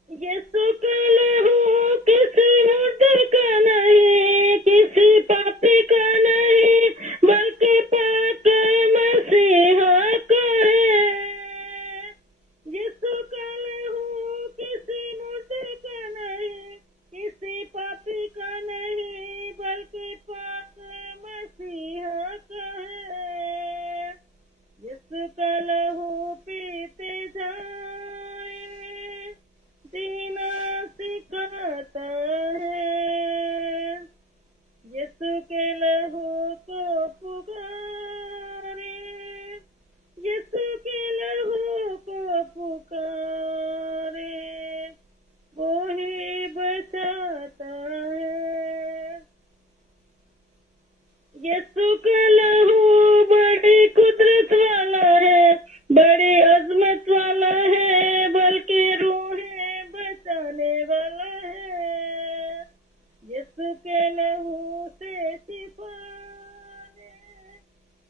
यीशु का लहू किसी मुर्दे का नहीं, किसी पापी का नहीं, बल्कि पाक मसीहा का है। यीशु का लहू किसी मुर्दे का नहीं, किसी पापी का नहीं, बल्कि पाक मसीहा का है। यीशु का लहू पीते जाए, जीना सिखाता है। यीशु के लहू को पुकारे, यीशु के लहू को पुकारे, वो ही बचाता है। यीशु का लहू बड़ी कुदरत वाला है, बड़ी अजमत वाला है, बल्कि रूहें बचाने वाला है। यीशु के लहू से शिफा ले,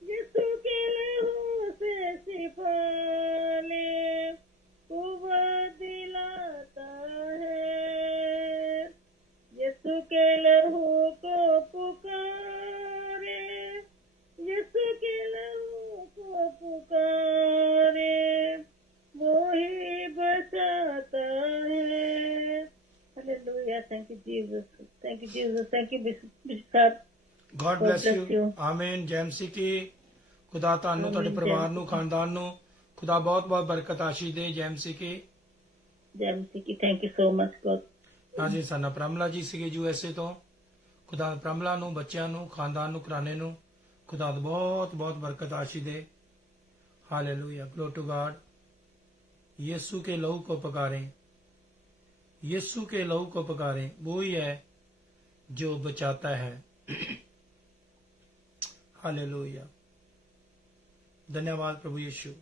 यीशु के लहू से शिफा ले, कुव्वत दिलाता है। यीशु के लहू को पुकारे, यीशु के लहू को पुकारे, वो ही बचाता है। Hallelujah, thank you Jesus, thank you Jesus, thank you bishop. God bless you. आमीन। जय मसीह की। खुदा ਤੁਹਾਨੂੰ ਤੁਹਾਡੇ ਪਰਿਵਾਰ ਨੂੰ ਖਾਨਦਾਨ ਨੂੰ खुदा बहुत बहुत बरकत आशीष दे। जय मसीह की। जय मसीह की। Thank you so much God. ਹਾਂਜੀ ਸਾਨਾ ਪ੍ਰਮਲਾ ਜੀ ਸੀਗੇ USA ਤੋਂ। खुदा ਪ੍ਰਮਲਾ ਨੂੰ, ਬੱਚਿਆਂ ਨੂੰ, ਖਾਨਦਾਨ ਨੂੰ, ਘਰਾਣੇ ਨੂੰ खुदा बहुत बहुत बरकत आशीष दे। Hallelujah, glory to God. Yeshu के लहू को पुकारें, यीशु के लहू को पुकारें, वो ही है जो बचाता है। हालेलुया, धन्यवाद प्रभु यीशु,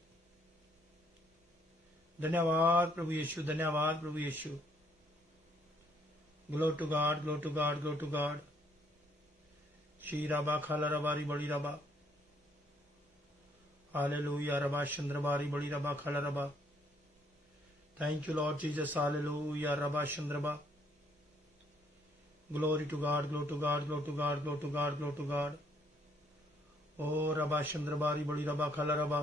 धन्यवाद प्रभु यीशु, धन्यवाद प्रभु Yeshu. Glory to God, glory to God, glory to God. श्री रबा खाला रबारी बड़ी रबा। हालेलुया, रबा चंद्रबारी बड़ी रबा खाला रबा। Thank you Lord Jesus. Hallelujah, rava चंद्रबा। Glory to God, glory to God, glory to God, glory to God, glory to God. Oh रबा चंद्रबारी बड़ी रबा खला रबा.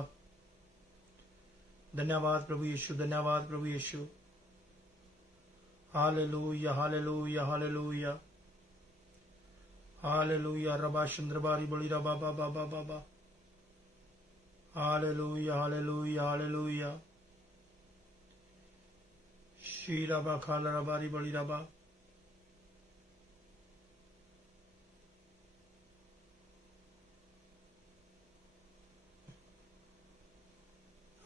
धन्यवाद प्रभु यीशु, धन्यवाद प्रभु Yeshu. Hallelujah, hallelujah, hallelujah. Hallelujah रबा चंद्रबारी बड़ी रबा बाबा बाबा बाबा. Hallelujah, hallelujah, hallelujah. श्री रबा खाला रबारी बड़ी रबा.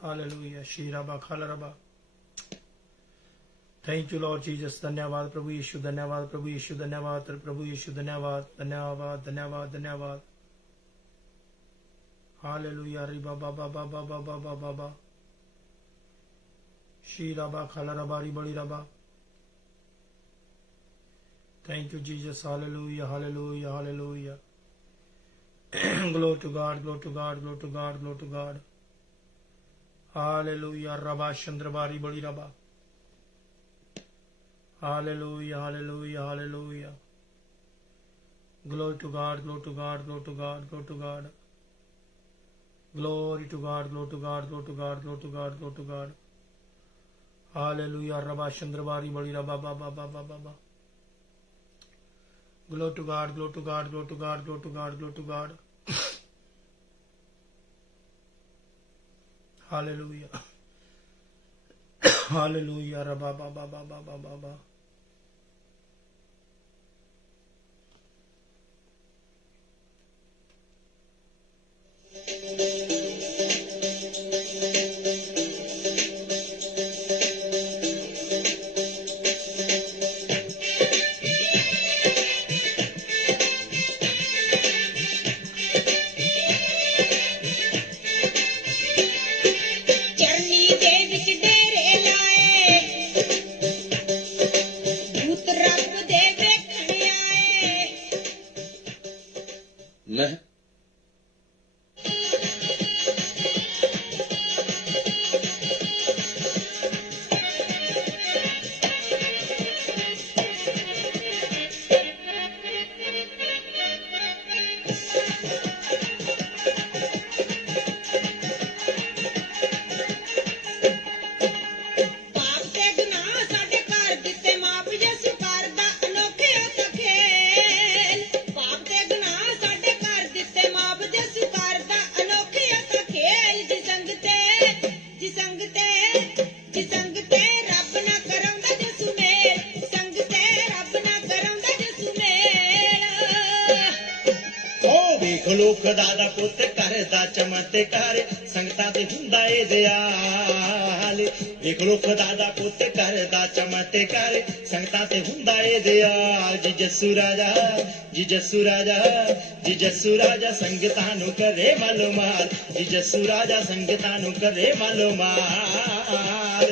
Hallelujah. Shiraba Khalaraba. Thank you, Lord Jesus. धन्यवाद प्रभु यीशु, धन्यवाद प्रभु यीशु, धन्यवाद प्रभु यीशु, धन्यवाद धन्यवाद धन्यवाद धन्यवाद. Hallelujah. Riba baba baba baba baba baba. Shiraba Khalaraba Ribali Raba. Thank you, Jesus. Hallelujah. Hallelujah. Hallelujah. Glory to God. Glory to God. Glory to God. Glory to God. Hallelujah. Rabba Chandrabari Bali Rabba. Hallelujah. Hallelujah. Hallelujah. Glory to God. Glory to God. Glory to God. Glory to God. Glory to God. Glory to God. Glory to God. Glory to God. Glory to God. Hallelujah. Rabba Chandrabari Bali Rabba Baba Baba Baba. Glory to God. Glory to God. Glory to God. Glory to God. Glory to God. Hallelujah. Hallelujah. Rabba Baba Baba Baba Baba. ਚਰਨੀ ਦੇ ਵਿੱਚ ਡੇਰੇ ਲਾਏ, ਭੂਤ ਰੱਬ ਦੇ ਵੇਖਣ ਆਏ. ਲੈ ਪਾਪ ਤੇ ਗੁਨਾਹ ਸਾਡੇ ਘਰ ਦਿੱਤੇ ਮਾਪ, ਯਿਸੂ ਕਰਦਾ ਅਨੋਖੇ ਹੱਥ ਖੇਲ. ਪਾਪ ਤੇ ਗੁਨਾਹ ਸਾਡੇ ਘਰ ਦਿੱਤੇ ਮਾਪ, ਯਿਸੂ ਕਰਦਾ ਅਨੋਖੇ ਹੱਥ ਖੇਲ. ਜੀ ਸੰਗਤੇ ਰੱਬ ਨਾ ਕਰਾਉਂਦਾ ਯਿਸੂ ਮੇਲ, ਸੰਗਤੇ ਰੱਬ ਨਾ ਕਰਾਉਂਦਾ ਯਿਸੂ ਮੇਲ. ਉਹ ਵੇਖ ਲੋ ਖੁਦਾ ਦਾ ਪੁੱਤ ਕਰਦਾ ਚਮਤਕਾਰ, ਸੰਗਤਾਂ ਤੇ ਹੁੰਦਾ ਏ ਦਿਆਲ. ਵੇਖ ਲੋ ਖੁਦਾ ਦਾ ਪੁੱਤ ਕਰਦਾ ਚਮਤਕਾਰ, ਸੰਗਤਾਂ ਤੇ ਹੁੰਦਾ ਏ ਦਿਆਲ. ਜੀ ਜੱਸੂ ਰਾਜਾ, ਜੀ ਜੱਸੂ ਰਾਜਾ, ਜੀ ਜੱਸੂ ਰਾਜਾ ਸੰਗਤਾਂ ਨੂੰ ਕਰੇ ਮਾਲੂਮਾਲ. ਜੀ ਜੱਸੂ ਰਾਜਾ ਸੰਗਤਾਂ ਨੂੰ ਕਰੇ ਮਾਲੂਮਾਲ.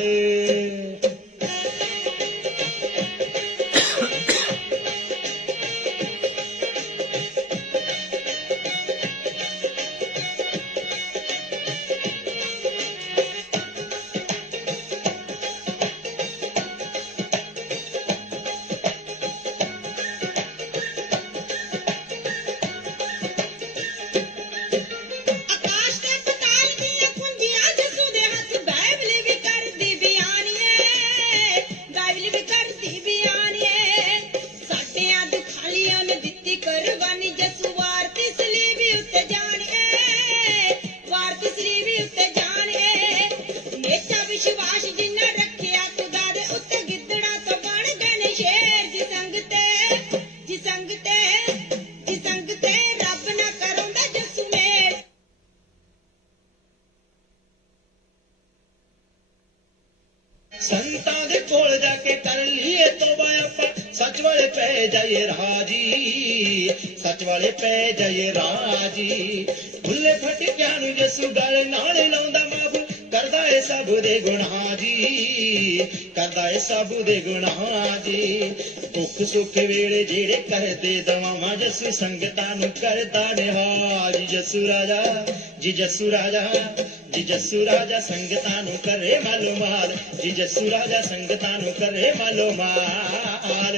ਆਕਾਸ਼ ਤੇ ਪਤਾਲ ਦੀਆਂ ਕੁੰਜੀਆਂ ਯਿਸੂ ਦੇ ਹੱਥ, ਬਾਈਬਲ ਵੀ ਕਰਦੀ ਬਿਆਨੀਏ, ਬਾਈਬਲ ਵੀ ਕਰਦੀ ਬਿਆਨੀਏ. ਸਾਡਿਆਂ ਦੁਖਾਲੀਆਂ ਨੇ ਦਿੱਤੀ ਕੁਰਬਾਨੀ, ਯਿਸੂ ਵਾਰ ਤੇ ਸਲੀਬ ਉੱਤੇ ਜਾਣੀਏ, ਵਾਰ ਤੇ ਸਲੀਬ ਉੱਤੇ ਜਾਣੀਏ. ਨੇਚਾ ਵਿਸ਼ਵਾਸ ਜਿੰਨਾ ਰੱਖਿਆ ਖੁਦਾ ਦੇ ਉੱਤੇ, ਗਿੱਦੜਾਂ ਤੋਂ ਬਣ ਗਏ ਨੇ ਸ਼ੇਰ. ਜੀ ਸੰਗਤੇ ਰੱਬ ਨਾ ਕਰਾਉਂਦਾ ਯਿਸੂ ਮੇਲ. ਸੰਤਾਂ ਦੇ ਕੋਲ ਜਾ ਕੇ ਕਰ ਲਈਏ ਤੋਬਾ ਆਪਾਂ, ਸੱਚ ਵਾਲੇ ਪੈ ਜਾਈਏ ਰਾਜੀ, ਸੱਚ ਵਾਲੇ ਪੈ ਜਾਈਏ ਰਾਜੀ. ਭੁੱਲੇ ਫਟਕਿਆਂ ਨੂੰ ਯਿਸੂ ਗਲ ਨਾਲ ਲਾਉਂਦਾ ਮਾਫ, ਕਰਦਾ ਏ ਸਭ ਦੇ ਗੁਨਾਹ ਜੀ, ਕਰਦਾ ਏ ਸਭ ਦੇ ਗੁਨਾਹ ਜੀ. ਦੁੱਖ ਸੁੱਖ ਵੇਲੇ ਜਿਹੜੇ ਕਰਦੇ ਦਵਾਵਾਂ, ਯਿਸੂ ਸੰਗਤਾਂ ਨੂੰ ਕਰਦਾ ਨਿਹਾਲ. ਜੀ ਜੱਸੂ ਰਾਜਾ, ਜੀ ਜੱਸੂ ਰਾਜਾ, ਜੀ ਜੱਸੂ ਰਾਜਾ ਸੰਗਤਾਂ ਨੂੰ ਕਰੇ ਮਾਲੂਮਾਲ. ਜੀ ਜੱਸੂ ਰਾਜਾ ਸੰਗਤਾਂ ਨੂੰ ਕਰੇ ਮਾਲੂਮਾਲ.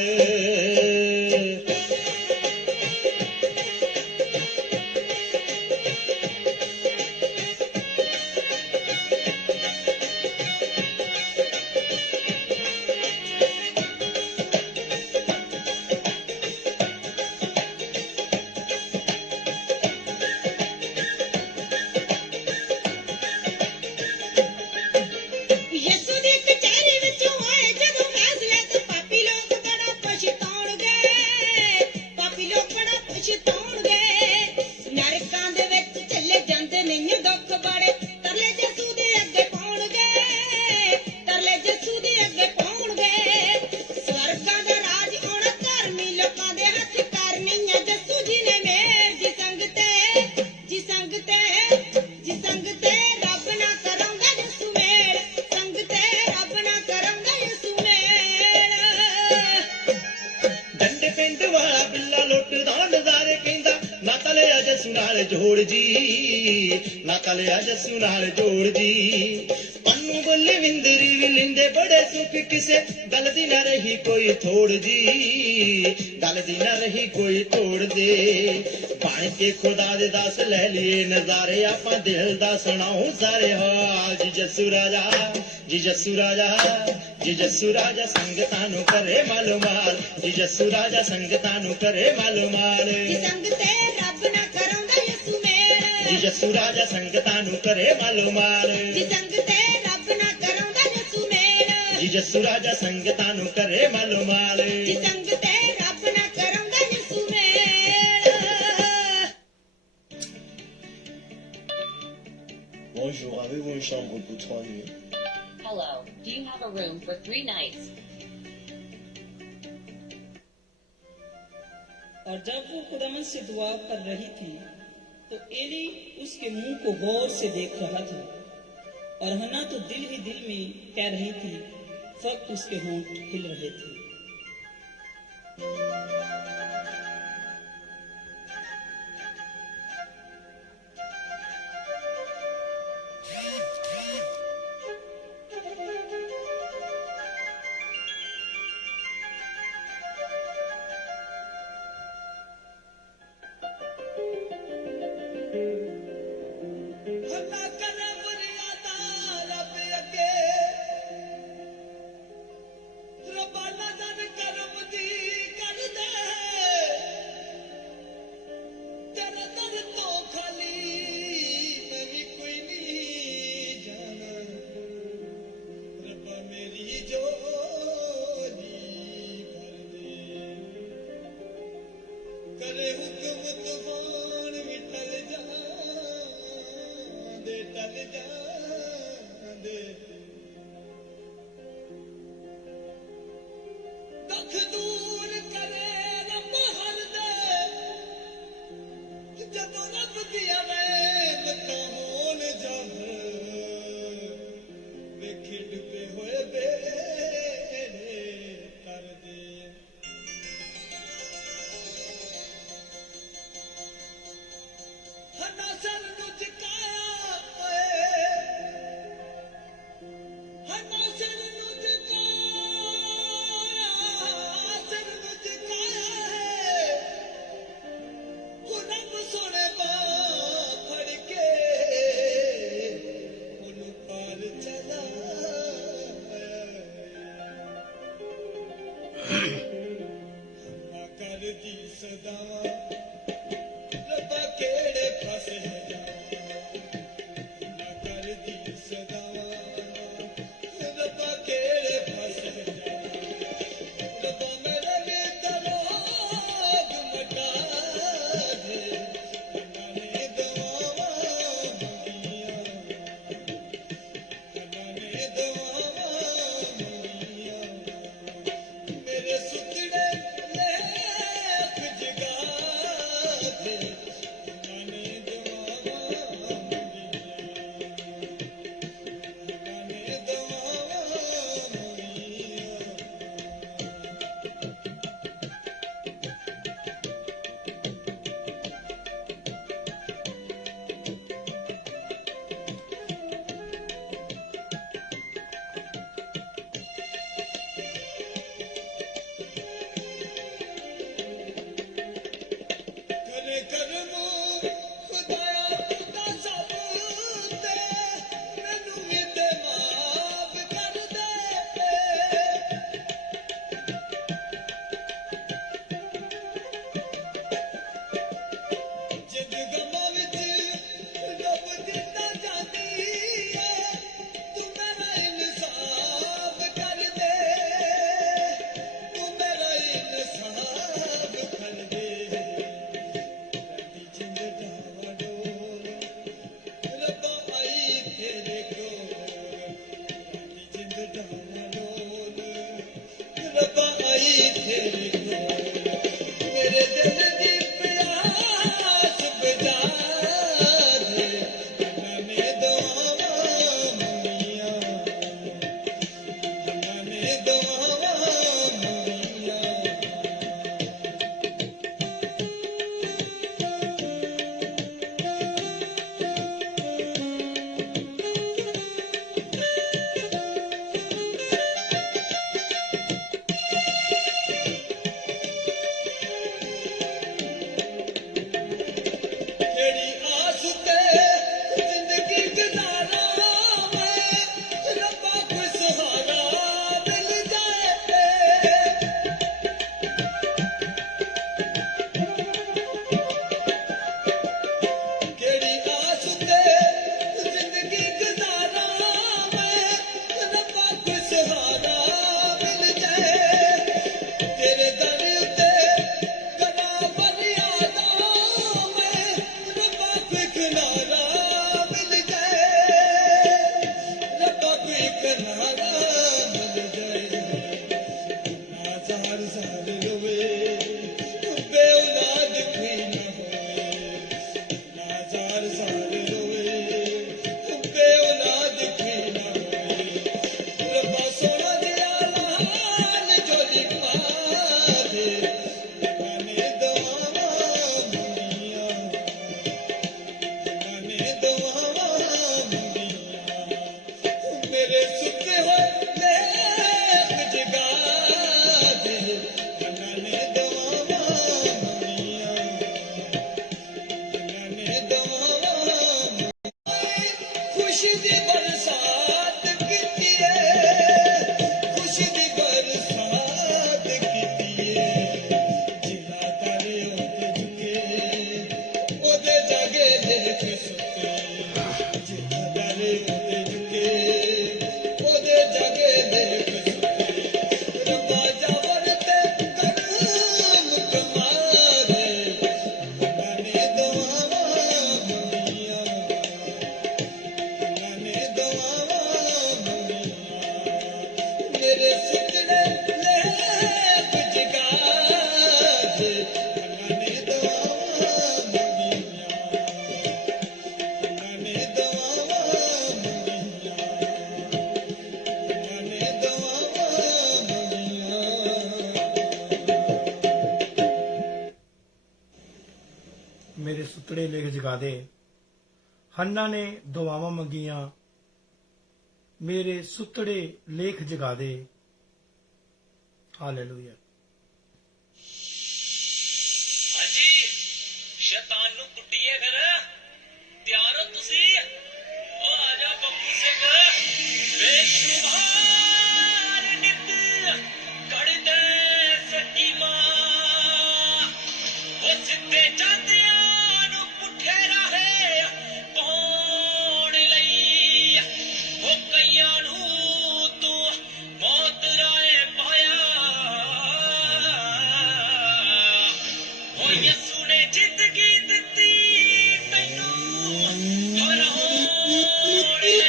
ਲੁੱਟਦਾ ਨਜ਼ਾਰੇ ਕਹਿੰਦਾ ਨਾਤਾ ਲਿਆ ਜੱਸੂ ਨਾਲ ਜੋੜ ਜੀ ਨਾਤਾ ਲਿਆ ਜੱਸੂ ਨਾਲ ਜੋੜ ਜੀ ਪੰਨੂ ਬੋਲੇ ਵਿੰਦਰੀ ਵੀ ਲਿੰਦੇ ਬੜੇ ਸੁੱਖ ਕਿਸੇ ਗੱਲ ਦੀ ਨਾ ਰਹੀ ਕੋਈ ਥੋੜ ਜੀ ਗੱਲ ਦੀ ਨਾ ਰਹੀ ਕੋਈ ਤੋੜ ਦੇ ਬਣ ਕੇ ਖੁਦਾ ਦੇ ਦਾਸ ਲੈ ਲਈਏ ਨਜ਼ਾਰੇ ਆਪਾਂ ਦਿਲ ਦਾ ਸੁਣਾਉ ਸਾਰੇ ਹਾਲ ਜੀ ਜੱਸੂ ਰਾਜਾ ਜੀ ਜੱਸੂ ਰਾਜਾ ਜੀ ਜੱਸੂ ਰਾਜਾ ਸੰਗਤਾਂ ਨੂੰ ਕਰੇ ਮਾਲੂਮਾਲ ਜੀ ਜੱਸੂ ਰਾਜਾ ਸੰਗਤਾਂ ਨੂੰ ਕਰੇ ਮਾਲੂਮਾਲ ਜੀ ਸੰਗ ਤੇ ਰੱਬ ਨਾ ਕਰਾਉਂਦਾ ਯਸੂ ਮੇਲ ਜੀ ਜੱਸੂ ਰਾਜਾ ਸੰਗਤਾਂ ਨੂੰ ਕਰੇ ਮਾਲੂਮਾਲ ਜੀ ਸੰਗ ਤੇ ਰੱਬ ਨਾ ਕਰਾਉਂਦਾ ਯਸੂ ਮੇਲ ਜੀ ਜੱਸੂ ਰਾਜਾ ਸੰਗਤਾਂ ਨੂੰ ਕਰੇ ਮਾਲੂਮਾਲ ਜੀ ਸੰਗ ਤੇ ਰੱਬ ਨਾ ਕਰਾਉਂਦਾ ਯਸੂ ਮੇਲ Bonjour, avez-vous une chambre pour 3 nuits? Hello, do you have a room for 3 nights? और जब वो खुदावन से दुआ कर रही थी तो एली उसके मुंह को गौर से देख रहा था और हन्ना तो दिल ही दिल में कह रही थी फक्त उसके होंठ हिल रहे थे। ਅੱਲਾ ਕਰੇ ਮਰਿਆਦਾ ਰੱਬ ਅੱਗੇ ਰੱਬਾ ਨਜ਼ਰ ਕਰਮ ਦੀ ਕਰ ਦੇ ਤੇਰੇ ਦਰ ਤੋਂ ਖਾਲੀ ਮੈਂ ਵੀ ਕੋਈ ਨਹੀਂ ਜਾਣਾ ਰੱਬਾ ਮੇਰੀ ਜੋਲੀ ਭਰ ਦੇ करे हुक्म तूफान भी टल जांदे दुख दूर करे रब हर दे जदों रब दिया वैन तो होन जहर वेखे डुबे होए बेड़े कर दे हन्ना सर ਨੂੰ ਝੁਕਾਇਆ ਓਏ ਹन्ना ਸਰ ਨੂੰ ਝੁਕਾਇਆ ਹੈ ਉਹ ਰੱਬ ਸੋਹਣੇ ਬਾਹ ਫੜ ਕੇ ਉਹਨੂੰ ਪਾਰ ਚਲਾਇਆ ਨਾ ਕਰਦੀ ਸਦਾਵਾਂ ਰੱਬਾ ਕਿਹੜੇ ਫਸੇ ਜਾ ਨਾ ਕਰਦੀ ਸਦਾਵਾਂ ਰੱਬਾ ਕਿਹੜੇ ਫਸੇ ਜਾ ਰੱਬਾ ਮੇਰਾ ਵੀ ਤਲੋਗ ਮਟਾ ਦੇ ਅੱਲਾ ਨੇ ਦੁਆਵਾਂ ਮੰਗੀਆਂ ਅੱਲਾ ਨੇ ਦੁਆਵਾਂ ਮੰਗੀਆਂ ਮੇਰੇ ਸੁਤੜੇ ਲੇਖ ਜਗਾ मेरे सुतड़े लेख जगा दे। हन्ना ने दुआवां मंगियां, मेरे सुतड़े लेख जगा दे। हालेलुया। हाजी शैतान नु कुट्टिए फिर तैयार हो तुसी? ओ आजा बब्बू सिंह बेशुमार नित कड़दे सच्ची मां ओ सिद्धे चांदियां नु पुठे राहे पाउण लई ओ कईयां नु तू मौत राहे पाया ओ यसू ने जिंदगी दित्ती तैनू हर होण लई।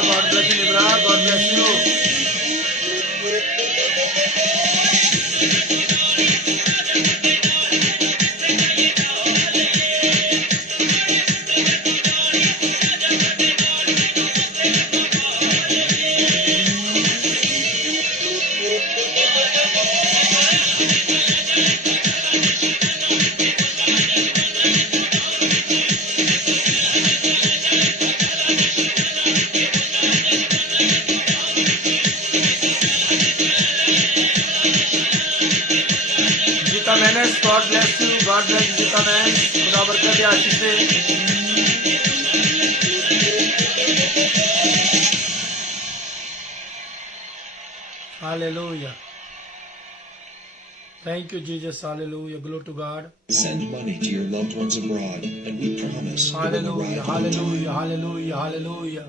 God bless you, Libra. God bless you. God bless you. God bless you, Jita man. खुदा बरकत दे आशीष दे. Hallelujah. Thank you, Jesus. Hallelujah. Glory to God. Send money to your loved ones abroad, and we promise. Hallelujah. Hallelujah. Hallelujah. Hallelujah.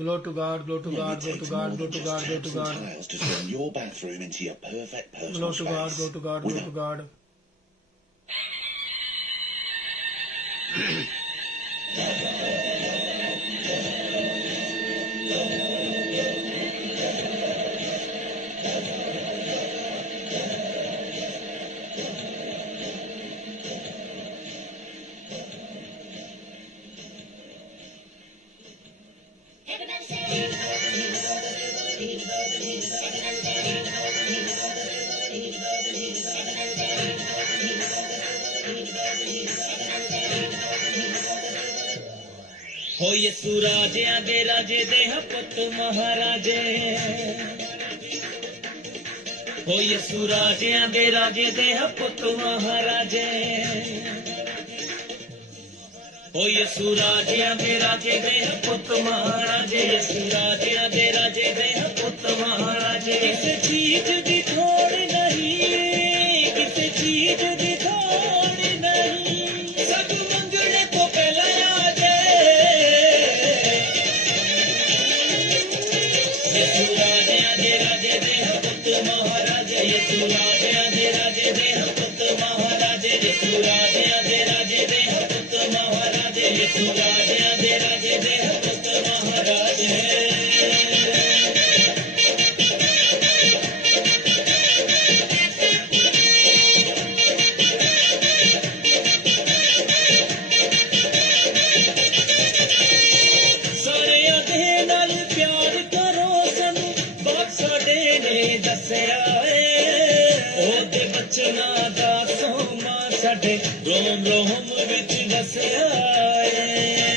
Glory to God, glory to God, glory to God, glory to God, glory to God. Tiles to turn your bathroom into your perfect personal Glory to God, space. glory to God, glory to God. ਹੋ ਯਿਸੂ ਰਾਜਿਆਂ ਦੇ ਰਾਜੇ ਦੇ ਪੁੱਤ ਮਹਾਰਾਜੇ ਹੋ ਯਿਸੂ ਰਾਜਿਆਂ ਦੇ ਰਾਜੇ ਦੇ ਪੁੱਤ ਮਹਾਰਾਜੇ ਹੋ ਯਿਸੂ ਰਾਜਿਆਂ ਦੇ ਰਾਜੇ ਦੇ ਪੁੱਤ ਮਹਾਰਾਜੇ ਯਿਸੂ ਰਾਜਿਆਂ ਦੇ ਰਾਜੇ ਦੇ ਪੁੱਤ ਮਹਾਰਾਜੇ ਕਿਸੇ ਚੀਜ਼ ਦੀ ਥੋੜ ਨਹੀਂ ਕਿਸੇ ਚੀਜ਼ ਦੀ ਥੋੜ ਨਹੀਂ ਸਭ ਮੰਗਣੇ ਤੋਂ ਪਹਿਲਾਂ ਆ ਜੇ ਯਿਸੂ ਰਾਜਿਆਂ ਦੇ ਰਾਜੇ ਦੇ ਪੁੱਤ ਮਹਾਰਾਜੇ ਯਿਸੂ ਰਾਜਿਆਂ ਦੇ ਰਾਜੇ ਦੇ ਪੁੱਤ ਮਹਾਰਾਜੇ ਯਿਸੂ ਰਾਜਿਆਂ ਦੇ ਰਾਜੇ ਦੇ ਪੁੱਤ ਮਹਾਰਾਜੇ ਯਿਸੂ ਰਾਜਿਆਂ ਦੇ ਰਾਜੇ ਦੇ ਪੁੱਤ ਮਹਾਰਾਜੇ ਸਾਰਿਆਂ ਦੇ ਨਾਲ ਪਿਆਰ ਕਰੋ ਸਾਨੂੰ ਬਾਪ ਸਾਡੇ ਨੇ ਦੱਸਿਆ ਏ ਉਹਦੇ ਬਚਨਾਂ ਦਾ ਸੋਮਾ ਸਾਡੇ ਰੋਮ ਰੋਮ ਵਿੱਚ ਵਸਿਆ ਏ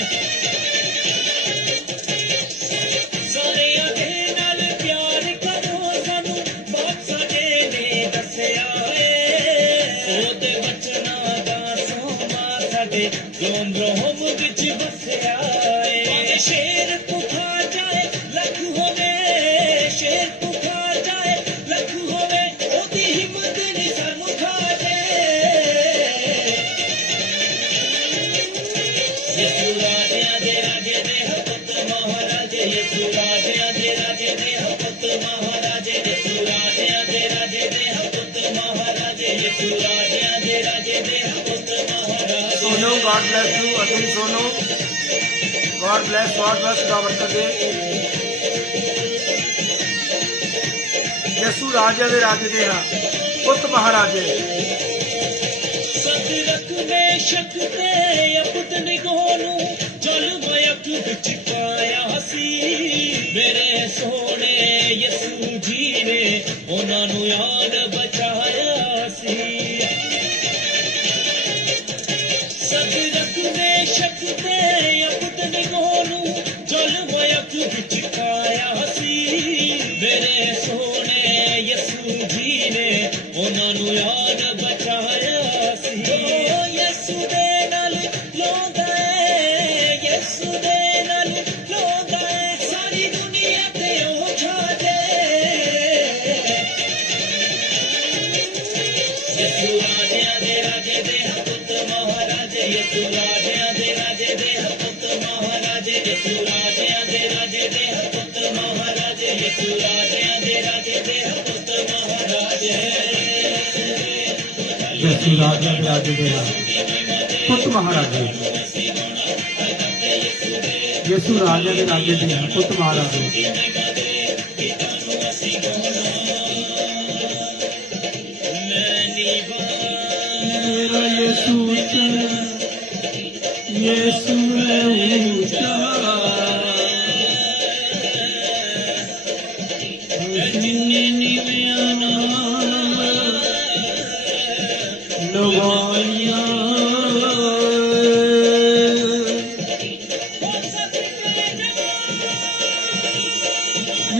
ਸਾਰਿਆਂ ਦੇ ਨਾਲ ਪਿਆਰ ਕਰੋ ਸਾਨੂੰ ਬਾਪ ਸਾਡੇ ਨੇ ਦੱਸਿਆ ਏ ਉਹਦੇ ਬਚਨਾਂ ਦਾ ਸੋਮਾ ਸਾਡੇ ਰੋਮ ਰੋਮ ਵਿੱਚ ਵਸਿਆ ਏ ਭਾਵੇਂ ਸ਼ੇਰ ਭੁੱਖਾ ਜਾਏ ਲੱਖ ਹੋਵੇ ਸ਼ੇਰ ਭੁੱਖਾ ਜਾਏ ਲੱਖ ਹੋਵੇ ਉਹਦੀ ਹਿੰਮਤ ਨਹੀਂ ਸਾਨੂੰ ਖਾ ਦੇ ਯਿਸੂ ਰਾਜਿਆਂ ਦੇ ਰਾਜੇ ਦੇ ਪੁੱਤ ਮਹਾਰਾਜੇ ਯਿਸੂ ਰਾਜਿਆਂ ਦੇ ਰਾਜੇ ਦੇ ਪੁੱਤ ਮਹਾਰਾਜੇ ਯਿਸੂ ਰਾਜਿਆਂ ਦੇ ਰਾਜੇ ਦੇ ਪੁੱਤ ਮਹਾਰਾਜੇ ਯਿਸੂ ਰਾਜਿਆਂ ਦੇ ਰਾਜੇ ਦੇ ਪੁੱਤ ਮਹਾਰਾਜੇ ਸੋਨੋ ਗॉड ब्लेस यू अतुल सोनो गॉड ब्लेस खुदा बरकत दे यसू राजे दे राजे दे हां पुत महाराजे सदरक में शक ते अबद निगाह नूं जलम अख विच पाया सी मेरे सोने यसू जी ने उन्हां नूं याद बचाया सी सदरक में शक ते अबद निगाह नूं जलम अख विच पाया सी मेरे सोने यसू जी ने उन्हां नूं याद बचाया सी यसू दे नाल लोंदा है यसू दे नाल लोंदा है सारी दुनिया ते ओ छा दे यसू राजियां दे राजे दे पुत महाराजे यसू राजियां दे राजे दे पुत महाराजे यसू राजियां दे राजे दे पुत महाराजे यसू राजियां दे राजे दे पुत महाराजे यसू राजे दे राजे दे पुत महाराजे यसू राजे दे राजे दे पुत महाराजे मेरा यसू यसू है ऊंचा जिन्ने निव्या नवाइया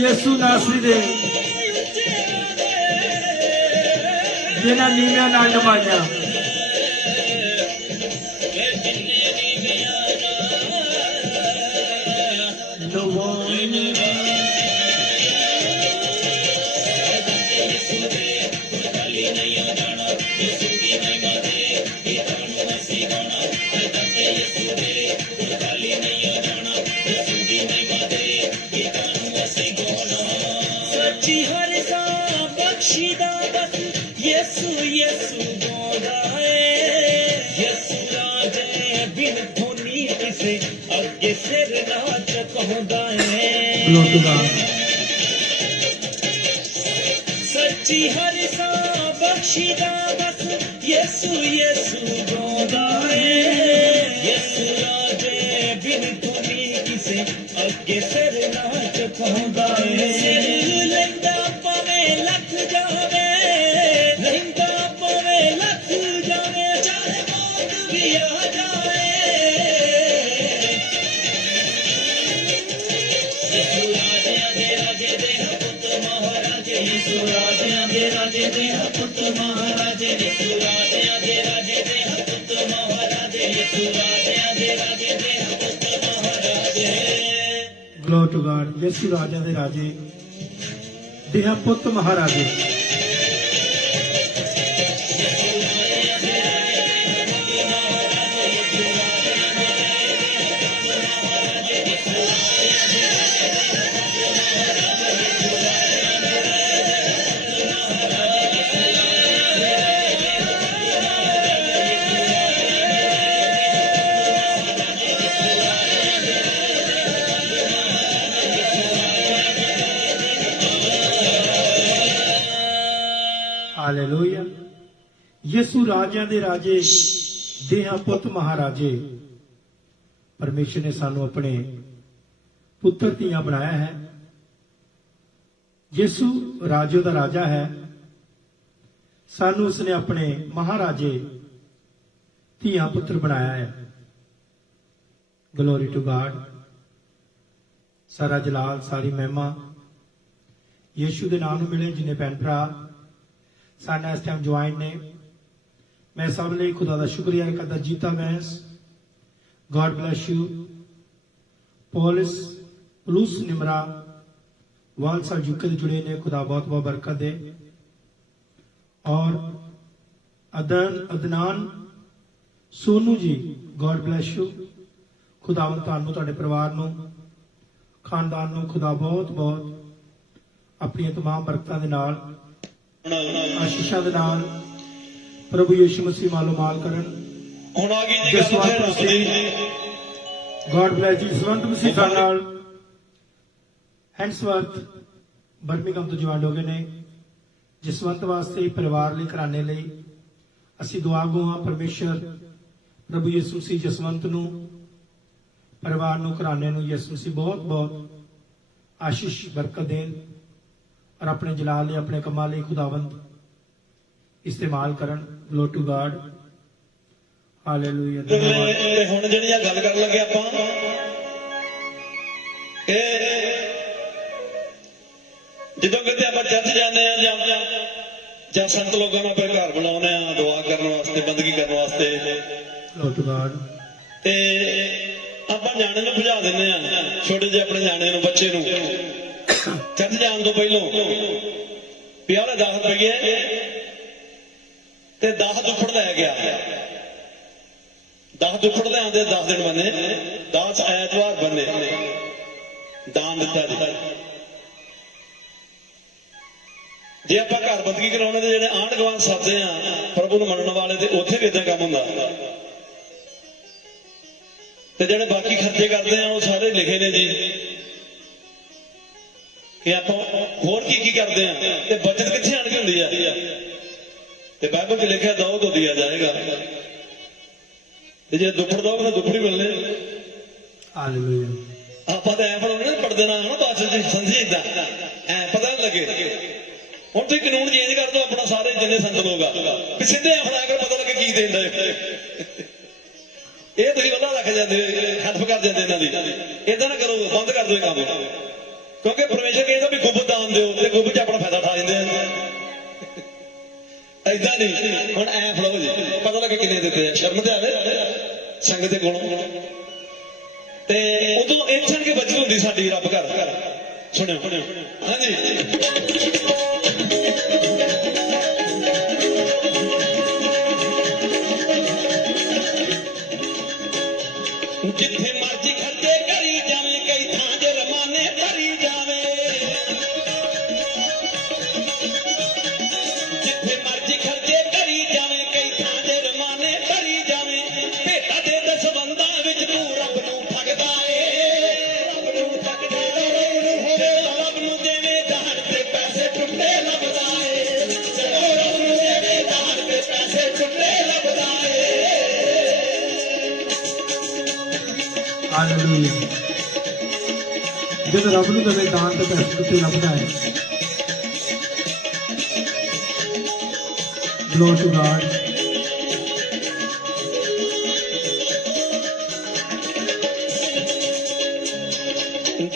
यसू नासरी दे जिन्हां नीवियां नाल नवाइया सच्ची हर सा बख्शीदा बस यसू यसू गौदा है यसू राजे बिन धोनी किसे अगे सिर ना चकोंदा है सच्ची हर सा बख्शीदा बस यसू यसू गौदा है यसू राजे बिन धोनी किसे अगे सिर ना चकोंदा है सिर लैंदा पावे लख जावे लैंदा पावे लख जावे चाहे मौत भी आ जाए ਗਲੋਰੀ ਟੂ ਗਾਡ। ਯਿਸੂ ਰਾਜਿਆਂ ਦੇ ਰਾਜੇ, ਦੇਹਾਂ ਪੁੱਤ ਮਹਾਰਾਜੇ। ਹਾਲੇਲੂਇਆ। ਯਿਸੂ ਰਾਜਿਆਂ ਦੇ ਰਾਜੇ, ਦੇਹਾਂ ਪੁੱਤ ਮਹਾਰਾਜੇ। ਪਰਮੇਸ਼ਰ ਨੇ ਸਾਨੂੰ ਆਪਣੇ ਪੁੱਤਰ ਧੀਆਂ ਬਣਾਇਆ ਹੈ। ਯਿਸੂ ਰਾਜਿਆਂ ਦਾ ਰਾਜਾ ਹੈ। ਸਾਨੂੰ ਉਸਨੇ ਆਪਣੇ ਮਹਾਰਾਜੇ, ਧੀਆਂ ਪੁੱਤਰ ਬਣਾਇਆ ਹੈ। ਗਲੋਰੀ ਟੂ ਗਾਡ। ਸਾਰਾ ਜਲਾਲ, ਸਾਰੀ ਮਹਿਮਾ ਯਿਸੂ ਦੇ ਨਾਮ ਨੂੰ ਮਿਲੇ। ਜਿੰਨੇ ਭੈਣ ਭਰਾ साढ़े इस टाइम ज्वाइन ने, मैं सब लिए खुदा का शुक्रिया करता। Jeeta Bains, God bless you. पॉलिस, रूस निमरा, वालसा यूके से जुड़े ने, खुदा बहुत बहुत बरकत दे। और Adnan Sonu ji, God bless you. खुदावन तुहानू, तुहाडे परिवार नू, खानदान नू खुदा बहुत बहुत अपनी तमाम बरकतां दे नाल, आशीषां दे नाल प्रभु यीशु मसीह मालो माल करन। जसवंत मसीह, गॉड ब्लेस यू। जसवंत मसीह साडे नाल हैंड्सवर्थ बर्मिंघम तो ज्वाइन हो गए ने। जसवंत वास्ते, परिवार लई, घराने लई असीं दुआ गुआ। परमेश्वर प्रभु यीशु मसीह जसवंत नू, परिवार नू, घराने नू यीशु मसीह बहुत बहुत आशीष बरकत देन और अपने जलाल लिए, अपने कमाल लिए खुदावंद इस्तेमाल करन। Glory to God. हालेलुया। ਹੁਣ ਜਿਹੜੀ ਆ ਗੱਲ ਕਰਨ ਲੱਗੇ ਆਪਾਂ, ਇਹ ਜਦੋਂ ਕਿਤੇ ਆਪਾਂ ਚਰਚ ਜਾਂਦੇ ਆ ਜਾਂ ਸੰਤ ਲੋਕਾਂ ਨੂੰ ਆਪਣੇ ਘਰ ਬੁਲਾਉਂਦੇ ਆ ਦੁਆ ਕਰਨ ਵਾਸਤੇ, ਬੰਦਗੀ ਕਰਨ ਵਾਸਤੇ, ग्लोरी टू गॉड, ਤੇ ਆਪਾਂ ਨਿਆਣੇ ਨੂੰ ਭਜਾ ਦਿੰਦੇ ਆ, ਛੋਟੇ ਜਿਹੇ ਆਪਣੇ ਨਿਆਣੇ ਨੂੰ, ਬੱਚੇ ਨੂੰ ਚਰਚ ਜਾਣ ਤੋਂ ਪਹਿਲੋਂ ਵੀ ਆਹ 10 ਰੁਪਏ ਤੇ 10 ਦੁੱਫੜ ਲੈ ਗਿਆ। 10 ਦੁੱਫੜ ਲੈ ਆਉਂਦੇ, 10 ਦਿਨ ਬੰਨੇ, 10 ਐਤਵਾਰ ਬੰਨੇ, ਦਾਨ ਦਿੱਤਾ ਜੀ। ਜੇ ਆਪਾਂ ਘਰ ਬੰਦਗੀ ਕਰਾਉਣੇ ਤੇ ਜਿਹੜੇ ਆਂਢ ਗੁਆਂਢ ਸੱਦਦੇ ਆ ਪ੍ਰਭੂ ਨੂੰ ਮੰਨਣ ਵਾਲੇ, ਤੇ ਉੱਥੇ ਵੀ ਇਦਾਂ ਕੰਮ ਹੁੰਦਾ। ਤੇ ਜਿਹੜੇ ਬਾਕੀ ਖਰਚੇ ਕਰਦੇ ਆ ਉਹ ਸਾਰੇ ਲਿਖੇ ਨੇ ਜੀ ਕਿ ਆਪਾਂ ਹੋਰ ਕੀ ਕੀ ਕਰਦੇ ਆ, ਤੇ ਬਚਤ ਕਿੱਥੇ ਆਣ ਕੇ ਹੁੰਦੀ ਆ। ਤੇ ਬਾਈਬਲ 'ਚ ਲਿਖਿਆ ਦੋ ਤੋਂ ਦਿਆ ਜਾਏਗਾ, ਤੇ ਜੇ ਦੁੱਖੜ ਦੋ ਤਾਂ ਦੁੱਖੜ ਹੀ ਮਿਲਣੇ। हालेलुया। ਆਪਾਂ ਤਾਂ ਐ ਪੜਾਉਣੇ ਨਾ, ਪੜਦੇ ਨਾ ਹਨਾ ਬਾਅਦ 'ਚ ਸਮਝੀ ਏਦਾਂ, ਐ ਪਤਾ ਨਹੀਂ ਲੱਗੇ। ਹੁਣ ਤੁਸੀਂ ਕਾਨੂੰਨ ਚੇਂਜ ਕਰ ਦਿਓ ਆਪਣਾ, ਸਾਰੇ ਜਿੰਨੇ ਸੰਤ ਲੋਕ ਆ ਵੀ ਸਿੱਧੇ ਐ ਫੜਾ ਕੇ ਪਤਾ ਲੱਗੇ ਕੀ ਦੇਂਦਾ। ਇਹ ਤੁਸੀਂ ਵੱਲਾ ਰੱਖ ਜਾਂਦੇ, ਹੱਥ ਕਰ ਜਾਂਦੇ ਇਹਨਾਂ ਦੀ। ਏਦਾਂ ਨਾ ਕਰੋ, ਬੰਦ ਕਰ ਦਿਓ ਇਹ ਕੰਮ, ਕਿਉਂਕਿ ਪਰਮੇਸ਼ਰ ਕਹਿੰਦਾ ਵੀ ਗੁੱਬ ਦਾਨ ਦਿਓ, ਤੇ ਗੁੱਬ 'ਚ ਆਪਣਾ ਫਾਇਦਾ ਉਠਾ ਜਾਂਦੇ ਆ। ਏਦਾਂ ਨਹੀਂ, ਹੁਣ ਐ ਫੜੋ ਜੀ, ਪਤਾ ਲੱਗੇ ਕਿੰਨੇ ਦਿੱਤੇ ਆ, ਸ਼ਰਮ ਤੇ ਆਵੇ ਸੰਗਤ ਦੇ ਕੋਲੋਂ। ਤੇ ਉਦੋਂ ਇਹ ਛੱਡ ਕੇ ਬਚਤ ਹੁੰਦੀ ਸਾਡੀ ਰੱਬ ਘਰ। ਸੁਣਿਓ ਹਾਂਜੀ। ਜਿੱਥੇ ਮਰਜੀ ਖਰਚੇ ਕਰੀ ਜਾਵੇਂ, ਕਈ ਥਾਂ ਜੇ ਰਮਾਨੇ ਭਰੀ ਜਾਵੇ। ਜਿੱਥੇ ਮਰਜੀ ਖਰਚੇ ਕਰੀ ਜਾਵੇਂ, ਕਈ ਥਾਂ ਜੇ ਰਮਾਨੇ ਭਰੀ ਜਾਵੇਂ। ਭੇਟਾ ਦੇ ਦਸਵੰਦਾਂ ਵਿੱਚ ਤੂੰ ਰੱਬ ਨੂੰ ਠੱਗਦਾ ਏ, ਰੱਬ ਨੂੰ ਠੱਗਦਾ ਏ। ਰੱਬ ਨੂੰ ਦੇਵੇਂ ਦਾਨ ਤੇ ਪੈਸੇ ਟੁੱਟੇ ਲੱਭਦਾ ਏ, ਜਦੋਂ ਰੱਬ ਨੂੰ ਦੇਵੇਂ ਦਾਨ ਤੇ ਪੈਸੇ ਟੁੱਟੇ ਲੱਭਦਾ ਏ। हालेलुया। जब रब नूं दवे दान ते पैसे कित्थे लभदा है। Glory to God.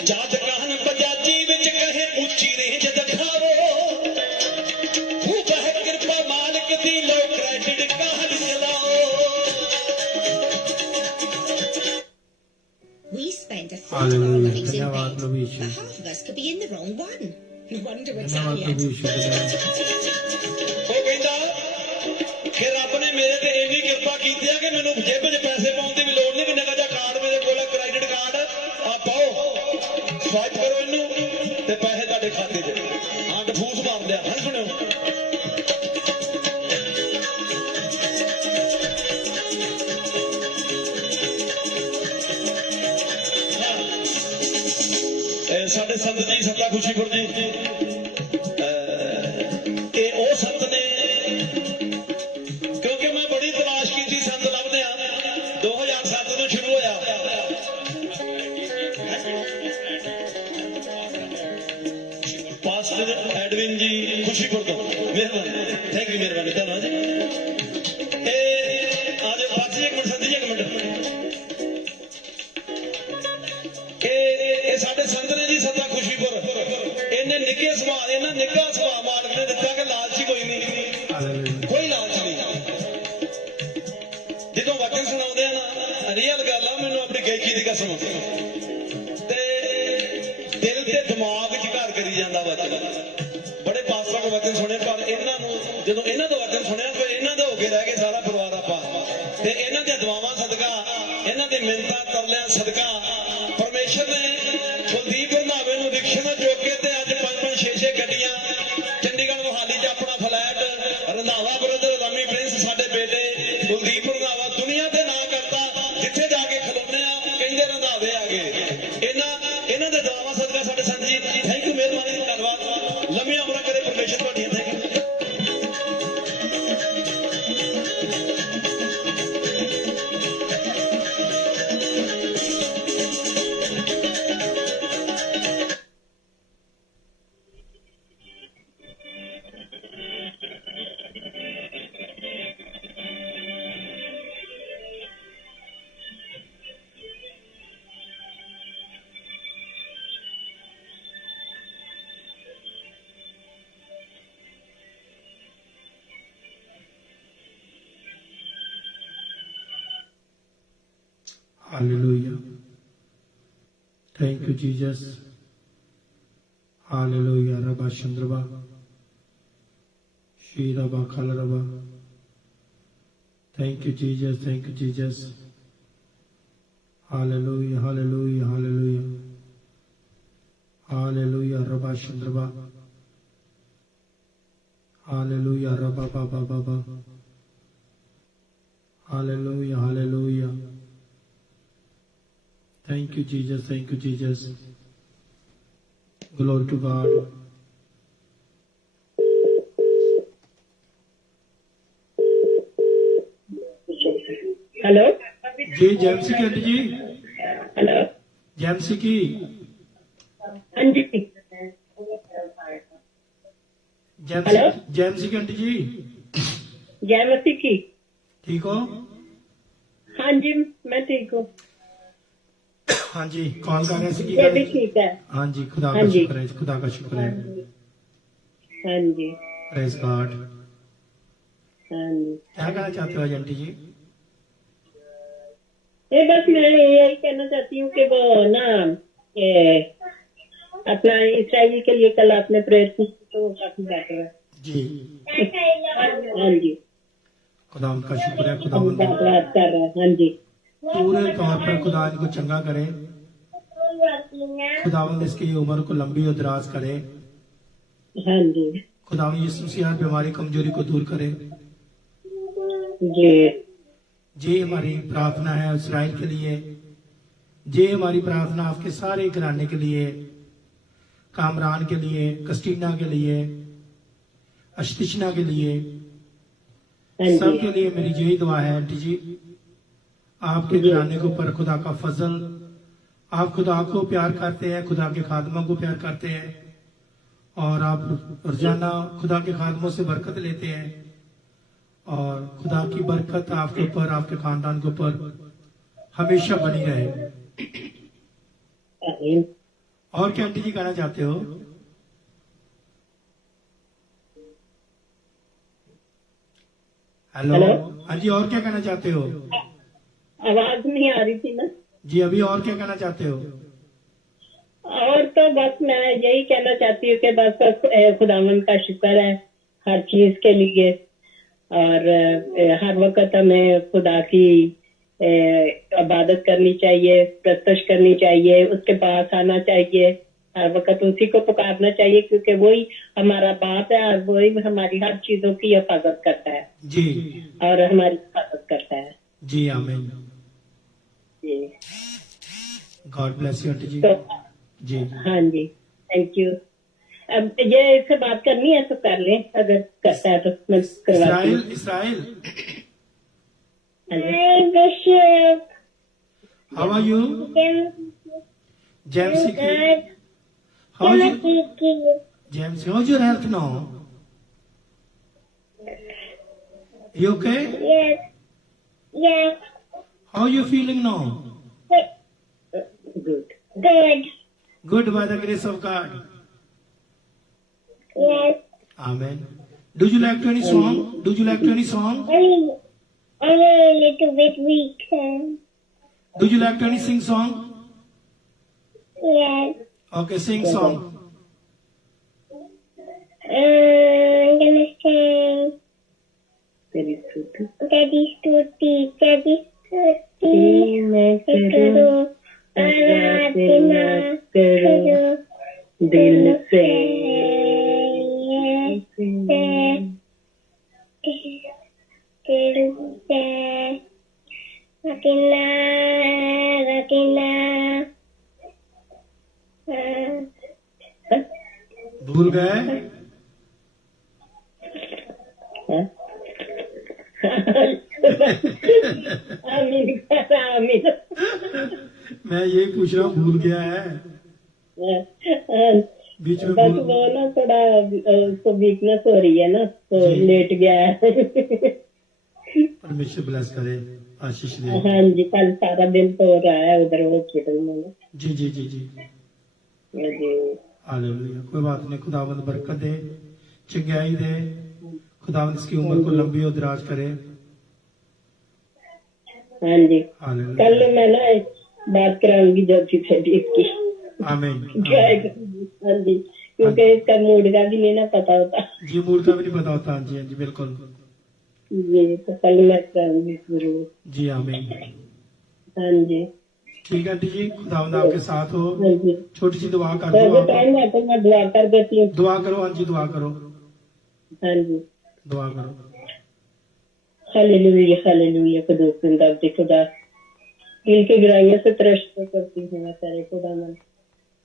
जात कहन बजाजी विच कहे ऊंची रेंज दिखावो, खूब है कृपा मालिक दी, लो क्रेडिट कहन चलाओ। हालेलुया धन्यवाद प्रभु यीशु Half of us could be in the wrong one. No wonder it's धन्यवाद प्रभु यीशु धन्यवाद ਉਹ ਕਹਿੰਦਾ ਕਿ ਰੱਬ ਨੇ ਮੇਰੇ ਤੇ ਇੰਨੀ ਕਿਰਪਾ ਕੀਤੀ ਆ ਕਿ ਮੈਨੂੰ ਜੇਬ 'ਚ ਪੈਸੇ ਪਾਉਣ ਦੀ ਵੀ ਲੋੜ ਨਹੀਂ ਕਿ ਨਿੱਕਾ ਜਿਹਾ ਕਾਰਡ ਮੇਰੇ ਕੋਲ ਹੈ ਕ੍ਰੈਡਿਟ ਕਾਰਡ ਆ ਪਾਓ ਸਵਾਈਪ ਕਰੋ ਇਹਨੂੰ ਤੇ ਪੈਸੇ ਤੁਹਾਡੇ ਖਾਤੇ 'ਚ ਹਾਂ ਡਫੂਸ ਮਾਰ ਲਿਆ ਹਾਂ ਸੁਣਿਓ ਸਾਡੇ ਸੰਤ ਜੀ ਸੱਤਾ ਖੁਸ਼ੀਪੁਰ ਜੀ ਇਹ ਉਹ ਸੰਤ ਨੇ ਕਿਉਂਕਿ ਮੈਂ ਬੜੀ ਤਲਾਸ਼ ਕੀਤੀ ਸੰਤ ਲੱਭਦੇ ਆ 2007 ਤੋਂ ਸ਼ੁਰੂ ਹੋਇਆ ਪਾਸਟਰ ਐਡਵਿਨ ਜੀ ਖੁਸ਼ੀਪੁਰ ਤੋਂ ਮਿਹਰਬਾਨੀ ਥੈਂਕ ਯੂ ਮਿਹਰਬਾਨੀ ਧੰਨਵਾਦ ਜੀ ਇਹ ਆਜੋ ਬਾਜੀ ਇੱਕ ਮਿੰਟ ਸੰਤ ਜੀ ਇੱਕ ਮਿੰਟ ਇਹ ਸਾਡੇ ਸੰਤ ਨੇ ਜੀ ਸੱਤਾ ਖੁਸ਼ੀਪੁਰ ਇਹਨੇ ਨਿੱਕੇ ਸੁਭਾਅ ਇਹਨਾਂ ਨਿੱਘਾ ਸੁਭਾਅ ਮਾਲਕ ਨੇ ਦਿੱਤਾ ਕਿ ਲਾਲਚੀ ਕੋਈ ਨਹੀਂ ਕੋਈ ਲਾਲਚ ਨਹੀਂ ਜਦੋਂ ਵਚਨ ਸੁਣਾਉਂਦੇ ਆ ਨਾ ਰੀਅਲ ਗੱਲ ਆ ਮੈਨੂੰ ਆਪਣੀ ਗਾਇਕੀ ਦੀ ਕਸਮ ਤੇ ਦਿਲ ਤੇ ਦਿਮਾਗ 'ਚ ਘਰ ਕਰੀ ਜਾਂਦਾ ਵਚਨ ਬੜੇ ਪਾਸਟਰਾਂ ਕੋਲ ਵਚਨ ਸੁਣੇ ਪਰ ਇਹਨਾਂ ਨੂੰ ਜਦੋਂ ਇਹਨਾਂ ਤੋਂ ਵਚਨ ਸੁਣਿਆ ਫਿਰ ਇਹਨਾਂ ਦੇ ਹੋ ਕੇ ਰਹਿ ਗਏ ਸਾਰਾ ਪਰਿਵਾਰ ਆਪਾਂ ਤੇ ਇਹਨਾਂ ਦੀਆਂ ਦੁਆਵਾਂ ਸਦਕਾ ਇਹਨਾਂ ਦੇ ਮਿੰਨਤਾਂ ਤਰਲਿਆਂ ਸਦਕਾ ਪਰਮੇਸ਼ਰ ਨੇ ਕੁਲਦੀਪ ਰੰਧਾਵੇ ਨੂੰ ਰਿਕਸ਼ੇ ਨਾਲ ਚੁੱਕ ਕੇ ਤੇ ਅੱਜ 5-5 6-6 ਗੱਡੀਆਂ ਚੰਡੀਗੜ੍ਹ ਮੁਹਾਲੀ 'ਚ ਆਪਣਾ ਫਲੈਟ ਰੰਧਾਵਾ ਬ੍ਰਦਰ ਲਾਮੀ ਪ੍ਰਿੰਸ ਸਾਡੇ ਬੇਟੇ ਕੁਲਦੀਪ ਰੰਧਾਵਾ ਦੁਨੀਆ ਤੇ ਨਾਂ ਕਰਤਾ ਜਿੱਥੇ ਜਾ ਕੇ ਖਲੋਨੇ ਆ ਕਹਿੰਦੇ ਰੰਧਾਵੇ ਆ ਗਏ ਇਹਨਾਂ ਦੇ ਦੁਆਵਾਂ ਸਦਕਾ ਸਾਡੇ ਸੰਤ ਜੀ ਥੈਂਕ ਯੂ ਮਿਹਰਬਾਨੀ ਧੰਨਵਾਦ ਲੰਮੀਆਂ ਉਮਰਾਂ ਕਰੇ ਪਰਮੇਸ਼ਰ ਤੁਹਾਡੀਆਂ thank you Hallelujah. Thank you, Jesus. Hallelujah. Rabba Chandraba. Shri Rabba Kalaraba. Thank you, Jesus. Thank you, Jesus. Hallelujah. Hallelujah. Hallelujah. Hallelujah. Rabba Chandraba. Hallelujah. Rabba Baba Baba. Hallelujah. Hallelujah. Thank you, Jesus. Thank you, Jesus. Glory to God. Hello जी जेमसी की aunty जी hello जेमसी की हाँ जी hello? जेमसी की aunty जी जय मसीह की ठीक हो? हाँ जी मैं ठीक हूँ हाँ जी कॉल कर रहे थे ये भी ठीक है हाँ जी खुदा हाँ का जी। शुक्र है खुदा का शुक्र है हाँ जी प्रेज गॉड हाँ जी क्या कहना चाहते हो आज आंटी जी? ये बस मैं यही कहना चाहती हूँ कि वो ना ये अपना इसराइल के लिए कल आपने प्रेयर की तो वो काफी बेटर है जी हाँ जी खुदा उनका शुक्र है खुदा हम उनका बात कर रहे हैं हाँ जी पूरे तौर पर खुदा इनको चंगा करे खुदावंद इसकी उम्र को लंबी और दराज करे हाँ जी खुदावंद यीशु मसीह हर बीमारी कमजोरी को दूर करे जी ये हमारी प्रार्थना है इस्राइल के लिए ये हमारी प्रार्थना आपके सारे घराने के लिए कामरान के लिए कस्टीना के लिए अश्तिशना के लिए हाँ सब जी के लिए मेरी यही दुआ है आंटी जी आपके घराने के ऊपर खुदा का फजल आप खुदा को प्यार करते हैं खुदा के खादमों को प्यार करते हैं और आप रोजाना खुदा के खादमों से बरकत लेते हैं और खुदा की बरकत आपके ऊपर आपके खानदान के ऊपर हमेशा बनी रहे आमीन। और क्या आंटी जी कहना चाहते हो? Hello hello? हाँ जी और क्या कहना चाहते हो? आवाज नहीं आ रही थी ना जी अभी और क्या कहना चाहते हो? और तो बस मैं यही कहना चाहती हूँ कि बस खुदावन का शुक्र है हर चीज के लिए, और हर वक्त हमें खुदा की इबादत करनी चाहिए, प्रस्तश करनी चाहिए, उसके पास आना चाहिए, हर वक्त उसी को पुकारना चाहिए, क्योंकि वही हमारा बाप है और वही हमारी हर चीजों की हिफाजत करता है जी, और हमारी हिफाजत करता है जी आमीन। जी। गॉड ब्लेस यू आंटी जी। तो जी हाँ जी, थैंक यू। अब ये इससे बात करनी है तो कर लें, अगर करता है तो मैं करवाती हूँ। Israel Hi, Bishop. how are you? James, Good. how's your, James, how's your health now? You okay? Yes. Yes. How you feeling now? Good. Good. Good by the grace of God. Yes. Amen. Do you like to any song? Do you like to any song? Only a little bit weak. Do you like to any sing song? Yes. Okay, sing song. I'm gonna sing. Daddy's Tutti. Daddy's Tutti. Daddy's Tutti. करो आराधना करो दिल से दिल से रटीला रटीला भूल गए? मैं ये पूछ रहा हूँ भूल गया है बीच में बस वो ना थोड़ा उसको वीकनेस हो रही है ना, तो लेट गया है। परमेश्वर ब्लेस करे, आशीष दे। हाँ जी, कल सारा दिन तो हो रहा है उधर हॉस्पिटल में ना। जी जी जी जी हालेलुया। कोई बात नहीं, खुदावंद बरकत दे, चंगाई दे, खुदावंद इसकी उम्र को लंबी और दराज करे। हाँ जी, हालेलुया। कल मैं ना बात कराऊंगी ज्योति से भी इसकी। आमीन। हाँ जी, क्योंकि इसका मूड का भी नहीं ना पता होता। जी, मूड का भी नहीं पता होता। जी हाँ जी, बिल्कुल जी, तो कल मैं कराऊंगी जरूर। जी आमीन। हाँ जी, ठीक है आंटी जी, खुदावंद आपके साथ हो। हाँ जी, छोटी सी दुआ कर तो दो जो आप। टाइम है तो मैं दुआ कर देती हूँ। दुआ करो। हाँ जी, दुआ करो। हाँ जी, दुआ करो। Hallelujah hallelujah. खुदा जिंदा खुदा, दिल की गहराइयों से तरसता करती हूँ मैं तेरे खुदा मन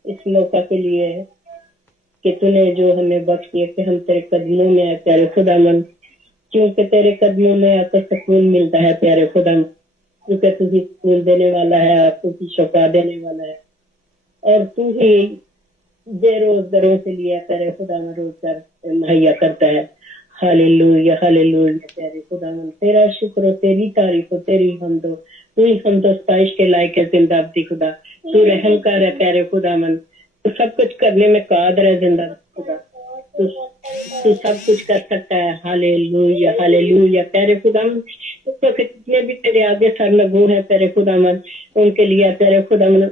इस मौका के लिए कि तूने जो हमें बख्श दिया कि हम तेरे कदमों में है प्यारे खुदा मन, क्योंकि तेरे कदमों में आकर सुकून मिलता है प्यारे खुदा मन, क्योंकि तू ही सुकून देने वाला है, तू ही शफा देने वाला है, और तू ही बेरोजगारों के लिए तेरे खुदा मन रोजगार मुहैया करता है। हालेलुया हालेलुया प्यारे खुदा मन, तेरा शुक्र हो, तेरी तारीफ हो, तेरी हमद हो, तू ही हमदो सताइश के लायक है जिंदा अब्दी खुदा, तू रहम कर है प्यारे खुदा मन, तू सब कुछ करने में कादर है जिंदा खुदा, तू सब कुछ कर सकता है। हालेलुया हालेलुया प्यारे खुदा मन, तो जितने भी तेरे आगे सरनगू है प्यारे खुदा मन, उनके लिए प्यारे खुदा मन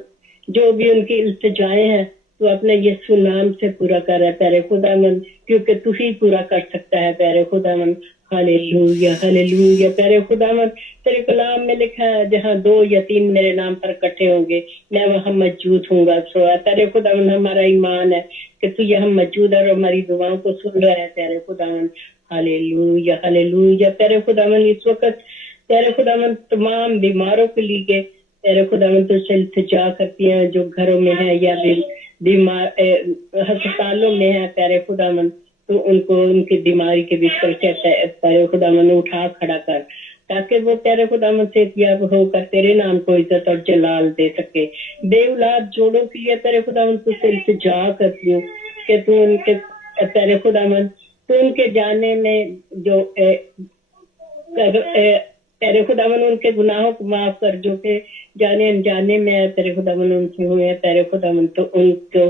जो भी उनकी इल्तिजाएं हैं तू अपने यीशु नाम से पूरा कर है प्यारे खुदा मन, क्योंकि तू ही पूरा कर सकता है प्यारे खुदा मन। हालेलुया हालेलुया प्यारे खुदा मन, तेरे कलाम में लिखा है जहाँ 2 या 3 मेरे नाम पर इकट्ठे होंगे मैं वहाँ मौजूद हूँगा। सो तेरे खुदा मन, हमारा ईमान है कि तू यहाँ मौजूद है और हमारी दुआओं को सुन रहा है प्यारे खुदा मन। हालेलुया हालेलुया प्यारे खुदा मन, इस वक्त तेरे खुदा मन तमाम बीमारों के लिए तेरे खुदा मन तुझसे इल्तिजा करती हैं जो घरों में है या बीमार अस्पतालों में है प्यारे खुदा मन, तो उनको उनकी बीमारी के बिस्तर से प्यारे खुदा मन उठा खड़ा कर, ताकि वो तेरे खुदा मन सेहतयाब होकर तेरे नाम को इज्जत और जलाल दे सके। बेऔलाद जोड़ों के लिए तेरे खुदा मन तुझसे इल्तिजा करती हूँ कि तू उनके तेरे खुदा मन तू उनके जाने में जो तेरे खुदा मन उनके गुनाहों को माफ कर जो कि जाने अनजाने में तेरे खुदा मन उनसे हुए हैं तेरे खुदा मन, तो उनको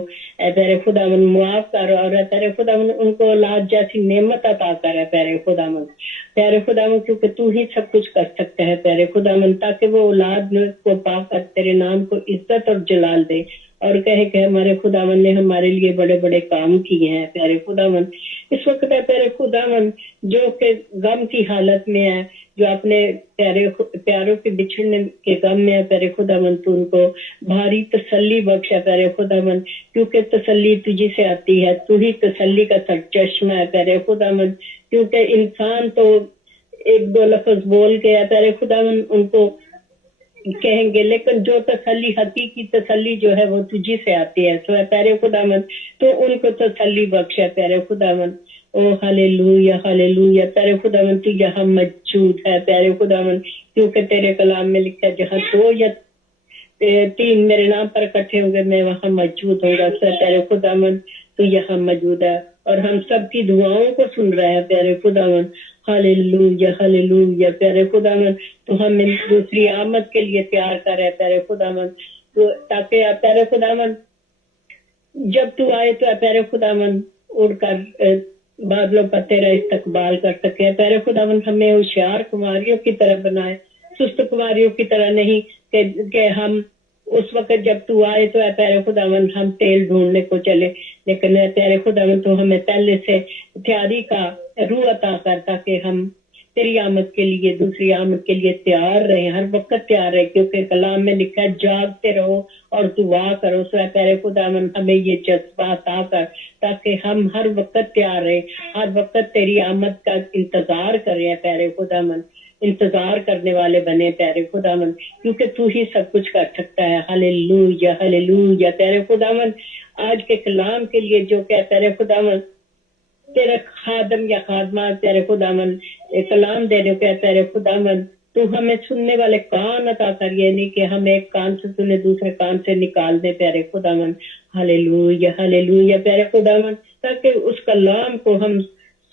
तेरे खुदा मन माफ कर और तेरे खुदा मन उनको औलाद जैसी नेमत अता कर तेरे खुदा मन। तेरे खुदा मन, क्योंकि तू ही सब कुछ कर सकता है तेरे खुदा मन, ताकि वो औलाद को पाकर तेरे नाम को इज्जत और जलाल दे और कहे कि हमारे खुदावन ने हमारे लिए बड़े बड़े काम किए हैं। प्यारे खुदावन, इस वक्त है प्यारे खुदावन जो के गम की हालत में है, जो अपने प्यारों के बिछड़ने के गम में है, प्यारे खुदावन तू उनको भारी तसल्ली बख्श है प्यारे खुदावन, क्योंकि तसल्ली तुझी से आती है, तू ही तसल्ली का सरचश्मा है प्यारे खुदावन। क्योंकि इंसान तो एक दो लफ्ज बोल के है प्यारे खुदावन उनको कहेंगे, लेकिन जो तसल्ली, हकीकी तसल्ली जो है वो तुझी से आती है। सो प्यारे खुदावन तो उनको तसल्ली बख्श है प्यारे खुदावन। ओ हालेलुया हालेलुया। प्यारे खुदावन तू यहाँ मौजूद है प्यारे खुदावन, क्योंकि तेरे कलाम में लिखा है जहाँ 2 या 3 मेरे नाम पर इकट्ठे होंगे मैं वहाँ मौजूद होगा। प्यारे खुदावन तू यहाँ मौजूद है और हम सबकी दुआओं को सुन रहा है प्यारे खुदावन। Hallelujah hallelujah. प्यारे खुदावन तो हमें दूसरी आमद के लिए तैयार कर रहा है प्यारे खुदावन, तो ताकि प्यारे खुदावन जब तू आए तो प्यारे खुदावन उड़कर बादलों पर तेरा इस्तकबाल कर सके। प्यारे खुदावन हमें होशियार कुमारियों की तरह बनाए, सुस्त कुमारियों की तरह नहीं कि हम उस वक्त जब तू आए तो प्यारे खुदावन हम तेल ढूंढने को चले, लेकिन प्यारे खुदावन तो हमें पहले से तैयारी का रूह अता कर ताकि हम तेरी आमद के लिए, दूसरी आमद के लिए तैयार रहे, हर वक्त तैयार रहे, क्योंकि कलाम में लिखा है जागते रहो और दुआ करो। सो प्यारे खुदावन हमें ये जज्बा अता कर ताकि हम हर वक्त तैयार रहे, हर वक्त तेरी आमद का इंतजार करें प्यारे खुदावन, इंतजार करने वाले बने प्यारे खुदावन, क्योंकि तू ही सब कुछ कर सकता है। Hallelujah hallelujah. प्यारे खुदावन आज के कलाम के लिए जो क्या प्यारे खुदावन तेरा खादम या खादमा प्यारे खुदावन कलाम दे रहे हो प्यारे खुदावन, तू हमें सुनने वाले कान अता कर, ये नहीं कि हम एक कान से सुने दूसरे कान से निकाल दे प्यारे खुदावन। Hallelujah hallelujah. प्यारे खुदावन ताकि उस कलाम को हम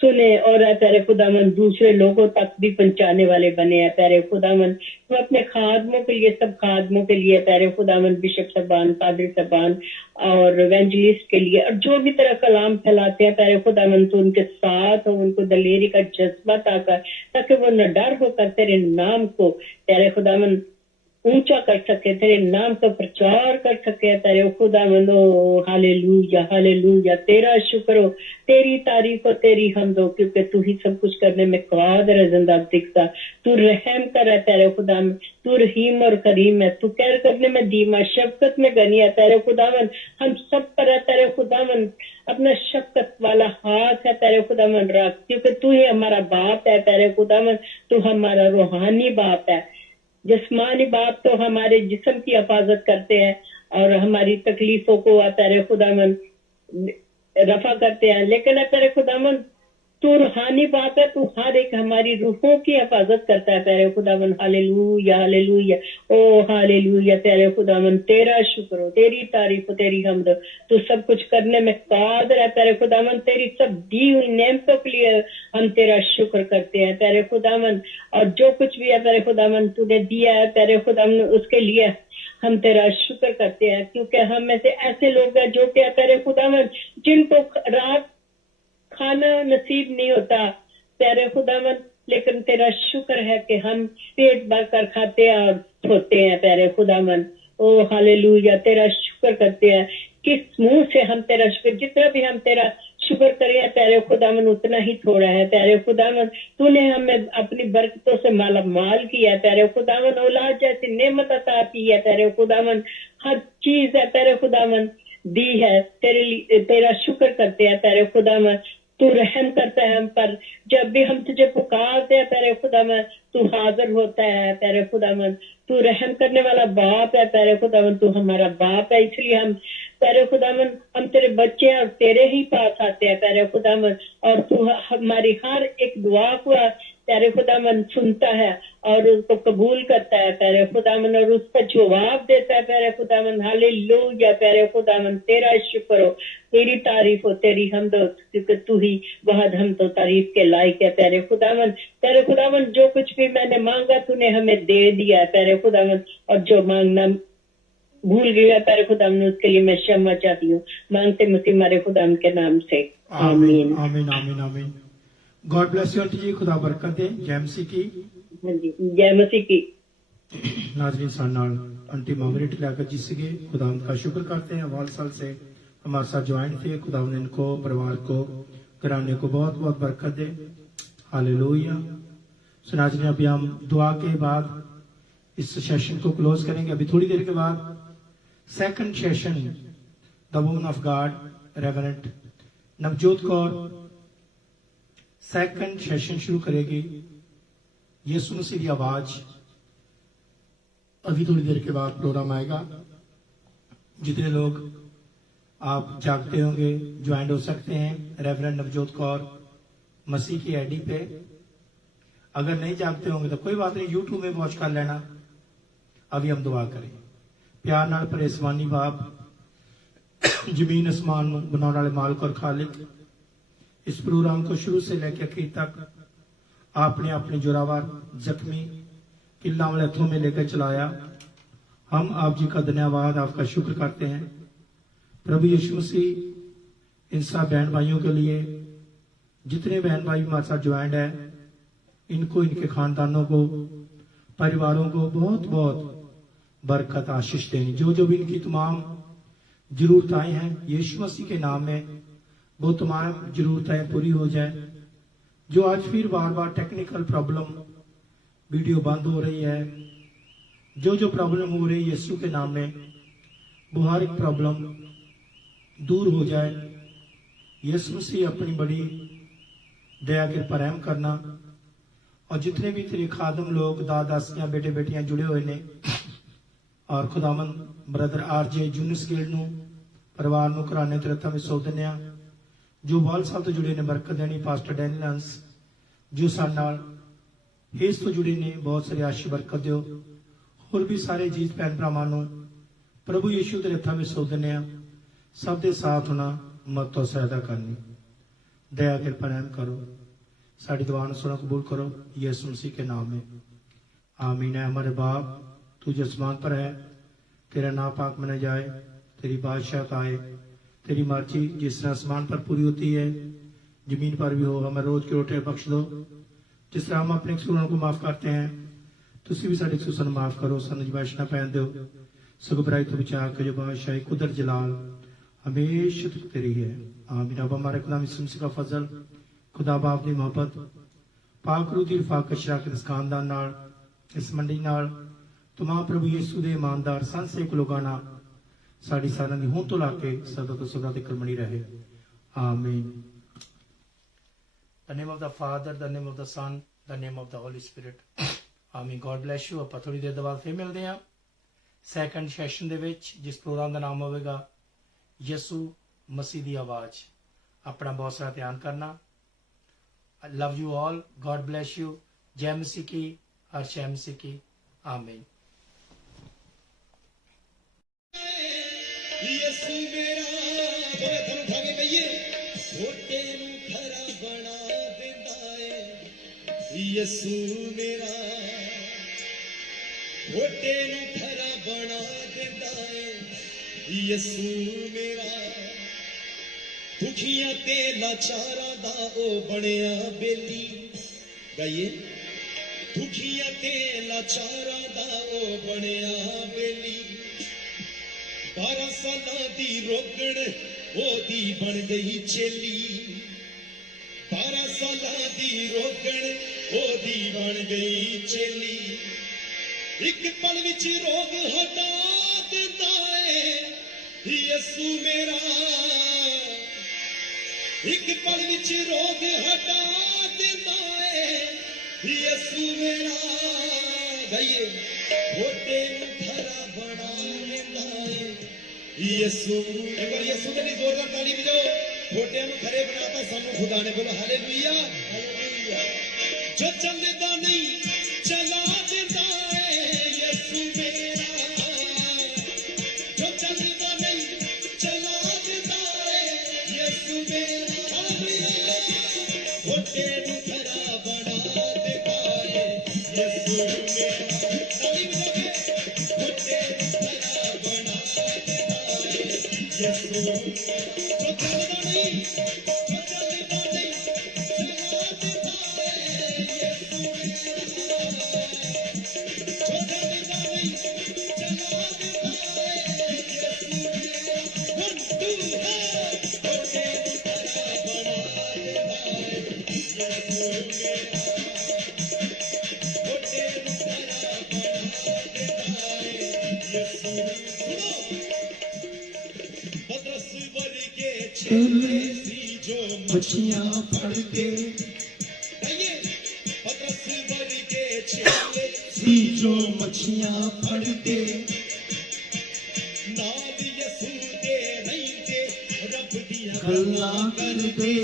सुने और प्यारे खुदावन दूसरे लोगों तक भी पहुंचाने वाले बने हैं प्यारे खुदावन। तो अपने खादमों के लिए, सब खादमों के लिए प्यारे खुदावन, बिशप साहबान, पादरी साहबान और इवेंजलिस्ट के लिए और जो भी तरह कलाम फैलाते हैं प्यारे खुदावन, तो उनके साथ हो, उनको दलेरी का जज्बा ताकि वो न डर होकर तेरे नाम को प्यारे खुदावन ऊंचा कर सके, तेरे नाम का प्रचार कर सके तेरे खुदावन। ओ हालेलुया हालेलुया। तेरा शुक्र हो, तेरी तारीफ हो, तेरी हमद हो, क्योंकि तू ही सब कुछ करने में कादिर है, जिंदा दिखता। तू रहम कर है तेरे खुदावन, तू रहीम और करीम है, तू कहर करने में धीमा, शफकत में गनी है तेरे खुदावन। हम सब पर है तेरे खुदावन अपना शफकत वाला हाथ है तेरे खुदावन रख, क्योंकि तू ही हमारा बाप है तेरे खुदावन, तू हमारा रूहानी बाप है। जिस्मानी बाप तो हमारे जिस्म की हिफाजत करते हैं और हमारी तकलीफों को तेरे खुदावन रफा करते हैं, लेकिन तेरे खुदावन तू रूहानी बाप है, तू हर एक हमारी रूहों की हिफाजत करता है तेरे खुदावन। Hallelujah hallelujah. Oh hallelujah. तेरे खुदावन तेरा शुक्र हो, तेरी तारीफ हो, तेरी हमद, तू सब कुछ करने में कादिर है तेरे खुदावन। तेरी सब दी हुई नेमतों के लिए हम तेरा शुक्र करते हैं तेरे खुदावन, और जो कुछ भी है तेरे खुदावन तूने दिया है तेरे खुदावन उसके लिए हम तेरा शुक्र करते हैं, क्योंकि हम में से ऐसे लोग हैं जो क्या तेरे खुदावन जिनको रात खाना नसीब नहीं होता तेरे खुदावन, लेकिन तेरा शुक्र है कि हम पेट भर कर खाते हैं और सोते हैं तेरे खुदावन। ओ हालेलुया। तेरा शुक्र करते हैं, किस मुंह से हम तेरा शुक्र, जितना भी हम तेरा शुक्र करें तेरे खुदावन उतना ही थोड़ा है तेरे खुदावन। तूने हमें अपनी बरकतों से माला माल किया तेरे खुदावन, औलाद जैसी नेमत अता की है तेरे खुदावन, हर चीज है तेरे खुदावन दी है, तेरा शुक्र करते हैं तेरे खुदावन। तू रहम करता है हम पर, जब भी हम तुझे पुकारते हैं तेरे खुदावन तू हाजिर होता है तेरे खुदावन। तू रहम करने वाला बाप है तेरे खुदावन, तू हमारा बाप है, इसलिए हम तेरे खुदावन हम तेरे बच्चे हैं और तेरे ही पास आते हैं तेरे खुदावन, और तू हमारी हर एक दुआ को तेरे खुदावन सुनता है और उसको कबूल करता है तेरे खुदावन, और उसका जवाब देता है तेरे खुदावन। हालेलुया। तेरे खुदावन तेरा शुक्र हो, तेरी तारीफ हो, तेरी हमद हो, क्योंकि तू ही बहुत हमद और तारीफ के लायक है तेरे खुदावन। तेरे खुदावन जो कुछ भी मैंने मांगा तूने हमें दे दिया तेरे खुदावन, और जो मांगना भूल गया तेरे खुदावन उसके लिए मैं क्षमा चाहती हूँ, मांगते मसीह हमारे खुदावन के नाम से आमीन आमीन आमीन आमीन। गॉड ब्लेस यू आंटी जी, खुदा बरकत दे। जय मसीह की। हाँ जी, जय मसीह की। नाज़रीन सान नाल आंटी मार्गरेट लियाकत जी सीगे, खुदावंद का शुक्र करते हैं। वाल साल से हमारे साथ ज्वाइन थे। खुदावंद इनको, परिवार को, घराने को बहुत बहुत बरकत दे। हालेलुया। सुनाजने अभी हम दुआ के बाद इस सेशन को क्लोज करेंगे। अभी थोड़ी देर के बाद second session the woman of God reverent Navjot Kaur second session शुरू करेगी। यीशु मसीह की आवाज। अभी थोड़ी देर के बाद प्रोग्राम आएगा। जितने लोग आप जागते होंगे ज्वाइन हो सकते हैं रेवरेंड नवजोत कौर मसीह की आईडी पे। अगर नहीं जागते होंगे तो कोई बात नहीं, यूट्यूब में वॉच कर लेना। अभी हम दुआ करें। प्यार नाल भरे सवानी बाप, जमीन आसमान बनाने वाले मालिक और खालिक, इस प्रोग्राम को शुरू से लेकर आखिर तक आपने अपने जोरावर जख्मी किला वाले हथों में लेकर चलाया। हम आप जी का धन्यवाद, आपका शुक्र करते हैं। प्रभु यीशु मसीह इन सब बहन भाइयों के लिए, जितने बहन भाई हमारे साथ ज्वाइंट है, इनको, इनके खानदानों को, परिवारों को बहुत बहुत बरकत आशीष दें। जो जो भी इनकी तमाम जरूरतें हैं यीशु मसीह के नाम में वो तमाम जरूरतें पूरी हो जाए। जो आज फिर बार बार टेक्निकल प्रॉब्लम, वीडियो बंद हो रही है, जो जो प्रॉब्लम हो रही है यीशु के नाम में वो हर एक प्रॉब्लम दूर हो जाए। यीशु मसीह अपनी बड़ी दया के पर रहम करना। और जितने भी तेरे खादम लोग, दादासियां, बेटे बेटियां जुड़े हुए ने, और खुदावन ब्रदर आरजे जूनिस गिल नूं, परिवार नूं, घराने ते रत्तां विच सौंप दिंदे आ। जो वाल साहब तो जुड़े ने बरकत देनी। पास्टर डैनियल्स जो साडे नाल हेस तो जुड़े ने, बहुत सारे आशीष बरकत दिओ। होर भी सारे जीत भैन भरावां नूं प्रभु यीशु दे हत्थां विच सौंप दिंदे आ। सब दे साथ होना, मदद सहायता करनी। दया कृपा रहम करो। साड़ी दुआ नूं सुनो, कबूल करो यीशु मसीह के नाम में, आमीन। है हमारे बाप, तू जो आसमान पर है, तेरा नाम पाक मना जाए, तेरी बादशाहत आए, तेरी मर्जी जिस तरह आसमान पर पूरी होती है जमीन पर भी हो। हमें रोज की रोटी बख्श दो, जिस तरह हम अपने कसूरों को माफ करते हैं, तुसी भी साडे कसूर माफ करो। सानू जमाइश ना पैन दो, सगों बुराई तो बचा के जो बादशाही कुदरत जलाल हमेशा तक तेरी है, आमीन। अब हमारे खुदा यीशु मसीह का फजल, खुदा बाप की मोहब्बत, पाक रूह दी रफाकत शराकत इस खानदान नाल, इस मंडी नाल, तमाम प्रभु यीशु दे ईमानदार संसेक लोगां नाल साड़ी सारियां दी हों तो लाके सदा तो सदा तक बनी रहे, आमीन। The name of the Father, the name of the Son, the name of the Holy Spirit, आमीन। God bless you। ਆਪਾਂ ਥੋੜੀ ਦੇਰ ਦੇ ਬਾਅਦ ਫੇਰ ਮਿਲਦੇ ਹਾਂ ਸੈਕੰਡ ਸੈਸ਼ਨ ਦੇ ਵਿੱਚ, ਜਿਸ ਪ੍ਰੋਗਰਾਮ ਦਾ ਨਾਮ ਹੋਵੇਗਾ ਯਿਸੂ ਮਸੀਹ ਦੀ ਆਵਾਜ਼। ਆਪਣਾ ਬਹੁਤ ਸਾਰਾ ਧਿਆਨ ਕਰਨਾ। I love you all. God bless you. जय मसीह की, हर शय मसीह की, आमीन। यीशु मेरा बोले थानू उठा के कहिए, छोटे नू खरा बना देंदा है। यीशु मेरा छोटे नू खरा बना देंदा है। यीशु मेरा दुखियां ते लाचारां दा ओ बनिया बेली। गाइए, दुखियां ते लाचारां दा ओ बनिया बेली। 12 सालां दी रोगण ओदी बन गई चेली। 12 सालां दी रोगण ओदी बन गई चेली। एक पल विच रोग हटा दिंदा है यीशु मेरा। एक पल विच रोग हटा दिंदा है यीशु मेरा। गाइए, छोटे नू खरा बना लेंदा है यीशु। एक बार यीशु के लिए जोरदार ताली बजाओ। छोटे नू खरे बनाता सानू खुदा ने, बोलो हालेलुया। जो चलदा नहीं चला देंदा है यीशु मेरा। जो चलदा नहीं चला देंदा है यीशु मेरा। छोटे नू खरा बना देता है यीशु मेरा। ताली बजाओ। छोटे नू खरा बना देता है यीशु। जो चलदा नहीं, जो चलदा नहीं चला देता है यीशु मेरा। जो चलदा नहीं चला यसू सुनो पतरस वर्गे चेले सी जो मछलियां फड़ के गाइए पतरस वर्गे चेले सी जो मछलियां फड़ के नाल यसू दे रहंदे रब दियां गल्लां कर दे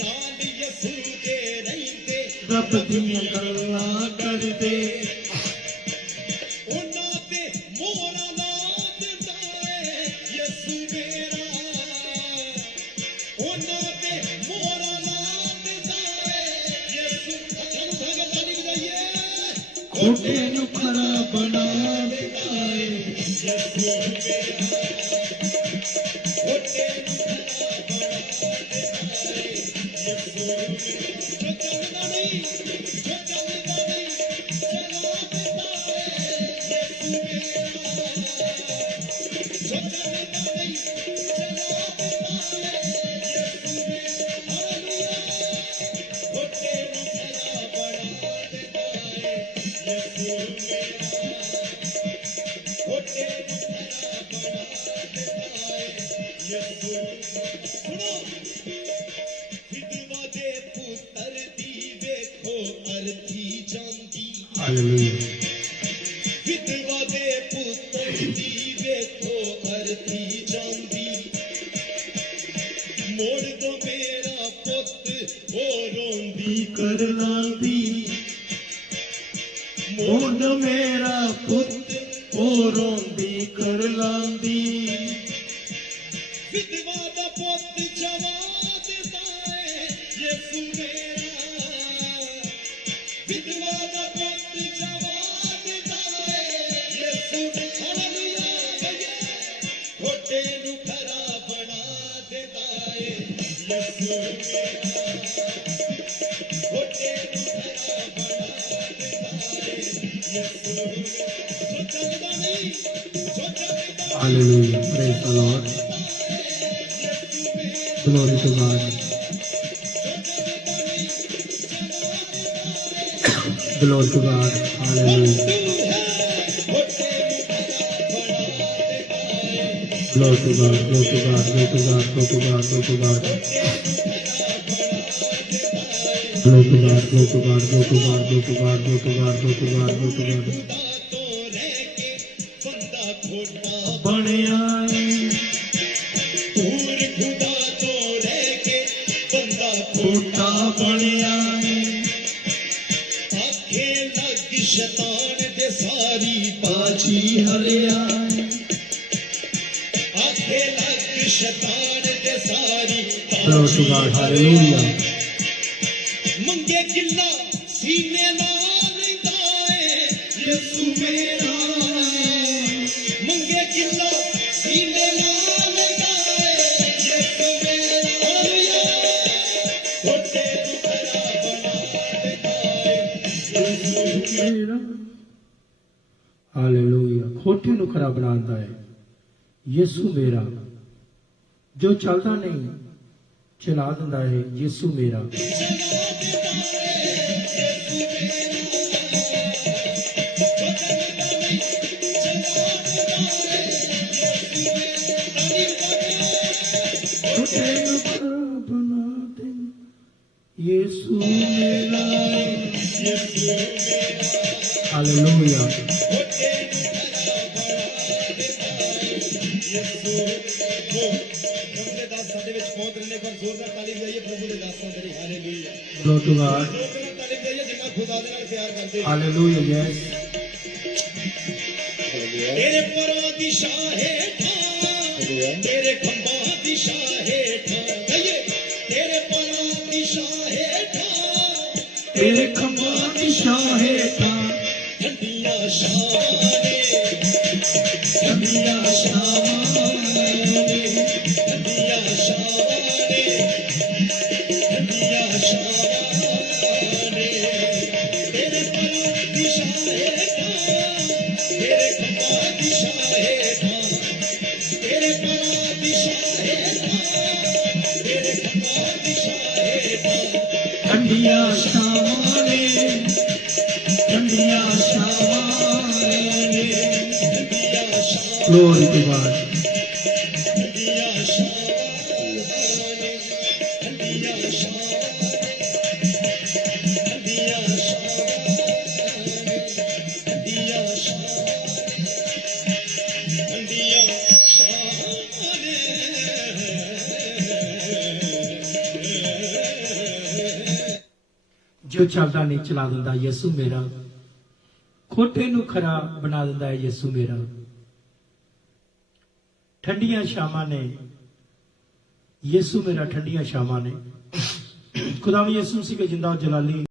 नाल यसू दे रहंदे रब दियां गल्लां कर दे ਉਹਨਾਂ ਤੇ ਮੋਹਰਾਂ ਲਾ ਦਿੰਦਾ ਏ ਯਿਸੂ ਮੇਰਾ ਉਹਨਾਂ ਤੇ ਮੋਹਰਾਂ ਲਾ ਦਿੰਦਾ ਏ ਯਿਸੂ ਅੱਛਾ ਨੂੰ ਧਾਗਾ ਤਾਲੀ ਵਜਾਈਏ खोटे नु खरा बना देता है ਯਿਸੂ ਮੇਰਾ ਹੋਟੇ ਨੂੰ ਯਿਸੂ ਜੋ ਚੱਲਦਾ ਨਹੀਂ ਜੋ ਚੱਲਦਾ ਨਹੀਂ ਚਲਾ ਦਿੰਦਾ ਏ ਯਿਸੂ ਮੇਰਾ ਜੋ ਚੱਲਦਾ ਨਹੀਂ ਚਲਾ ਦਿੰਦਾ ਏ ਯਿਸੂ ਮੇਰਾ ਹਾਲੇਲੂਇਆ ਹੋਟੇ ਨੂੰ ਖਰਾ ਬਣਾ ਦਿੰਦਾ ਏ ਯਿਸੂ ਮੇਰਾ ਹੋਟੇ ਨੂੰ ਖਰਾ ਬਣਾ ਦਿੰਦਾ ਏ ਯਿਸੂ ਸੁਣੋ ਵਿਧਵਾ ਦੇ ਪੁੱਤਰ ਦੀ ਵੇਖੋ ਅਰਥੀ ਜਾਂਦੀ हालेलुया ਵਿਧਵਾ ਦੇ ਪੁੱਤਰ ਦੀ ਵੇਖੋ ਅਰਥੀ ਜਾਂਦੀ ਮੋੜ ਦੋ ਮੇਰਾ ਪੁੱਤ ਹੋ ਰੋਂਦੀ कर लांदी मोड़ मेरा पुत ओ रोंदी कर लांदी ਵਿਧਵਾ ਦਾ ਪੁੱਤ ਜਵਾਬ ਦਿੰਦਾ ਏ ਯਿਸੂ ਮੇਰਾ ਵਿਧਵਾ ਦਾ ਪੁੱਤ ਜਵਾਬ ਦਿੰਦਾ ਏ ਯਿਸੂ ਹਾਲੇਲੂਇਆ ਗਏ ਹੋਟੇ ਨੂੰ ਖਰਾ ਬਣਾ ਦਿੰਦਾ ਏ ਯਿਸੂ ਮੇਰਾ ਹੋਟੇ ਨੂੰ ਖਰਾ ਬਣਾ ਦਿੰਦਾ ਏ ਯਿਸੂ ਜੋ ਚੱਲਦਾ ਨਹੀਂ ਜੋ ਚੱਲਦਾ hallelujah praise the Lord glory to God glory to God hallelujah glory to God glory to God glory to God glory to God glory to God glory to God glory to God glory to God glory to God glory to God glory to God glory to God ਬਣਿਆ ਏ ਦੂਰ ਖੁਦਾ ਤੋਂ ਰਹਿ ਕੇ ਬੰਦਾ ਖੋਟਾ ਬਣਿਆ ਏ ਆਖੇ ਲੱਗ ਸ਼ੈਤਾਨ ਦੇ ਸਾਰੀ ਪਾਜੀ ਹਰਿਆ ਏ ਆਖੇ ਲੱਗ ਸ਼ੈਤਾਨ ਦੇ ਸਾਰੀ Glory to God, hallelujah. ਮੰਗੇ ਕਿੱਲਾ ਸੀਨੇ ਨਾਲ ਲੈਂਦਾ ਏ ਯਿਸੂ ਮੇਰਾ ਮੰਗੇ ਕਿੱਲਾ ਸੀਨੇ ਨਾਲ ਲੈਂਦਾ ਏ ਯਿਸੂ ਮੇਰਾ ਹਾਲੇਲੂਇਆ ਹੋਟੇ ਨੂੰ ਖਰਾ ਬਣਾ ਦਿੰਦਾ ਏ ਮੇਰਾ ਹਾਲੇਲੂਇਆ ਖੋਟੇ ਨੂੰ ਖਰਾ ਬਣਾਉਂਦਾ ਹੈ ਯਿਸੂ ਮੇਰਾ ਜੋ ਚੱਲਦਾ ਨਹੀਂ ਚਲਾ ਦਿੰਦਾ ਹੈ ਯਿਸੂ ਮੇਰਾ ਖੋਟੇ ਨੂੰ ਖਰਾ ਬਣਾ ਦੇ ਯਿਸੂ ਮੇਰਾ ਹਾਲੇਲੂਇਆ ਸਾਡੇ ਵਿੱਚ ਪਹੁੰਚ ਰਹੇ ਨੇ ਪਰ ਜ਼ੋਰਦਾਰ ਤਾਲੀ ਵਜਾਈਏ ਪ੍ਰਭੂ ਦੇ ਦਾਸਾਂ ਦੇ ਲਈ ਹਾਲੇਲੂਇਆ Glory to God. ਜ਼ੋਰਦਾਰ ਤਾਲੀ ਵਜਾਈਏ ਜਿੰਨਾ ਖੁਦਾ ਦੇ ਨਾਲ ਪਿਆਰ ਕਰਦੇ Hallelujah, yes. ਤੇਰੇ ਪਰਾਂ ਦੀ ਛਾਂ ਹੇਠਾਂ ਤੇਰੇ ਖੰਭਾਂ ਦੀ ਛਾਂ ਹੇਠਾਂ ਕਹੀਏ ਤੇਰੇ ਪਰਾਂ ਦੀ ਛਾਂ ਹੇਠਾਂ तेरे खंभा की छां हेठां ਠੰਡੀਆਂ ਛਾਵਾਂ ਨੇ ठंडियां छावां ने ਠੰਡੀਆਂ ਛਾਵਾਂ ਨੇ ਠੰਡੀਆਂ ਛਾਵਾਂ ਨੇ ਤੇਰੇ ਪਰਾਂ ਦੀ ਛਾਂ ਹੇਠਾਂ ਤੇਰੇ ਖੰਭਾਂ ਦੀ ਛਾਂ ਹੇਠਾਂ ਤੇਰੇ ਪਰਾਂ ਦੀ ਛਾਂ ਹੇਠਾਂ ਤੇਰੇ ਖੰਭਾਂ ਦੀ ਛਾਂ ਹੇਠਾਂ ठंडियां छावां ने ठंडियां छावां ने Glory to God. ਜੋ ਚੱਲਦਾ ਨਹੀਂ ਚਲਾ ਦਿੰਦਾ ਯਿਸੂ ਮੇਰਾ, ਖੋਟੇ ਨੂੰ ਖਰਾ ਬਣਾ ਦਿੰਦਾ ਹੈ ਯਿਸੂ ਮੇਰਾ। ਠੰਡੀਆਂ ਸ਼ਾਮਾਂ ਨੇ ਯਿਸੂ ਮੇਰਾ, ਠੰਡੀਆਂ ਸ਼ਾਮਾਂ ਨੇ। ਖੁਦਾਵੰਦ ਯਿਸੂ ਮਸੀਹ ਕੇ ਜਿੰਦਾ ਜਲਾਲੀ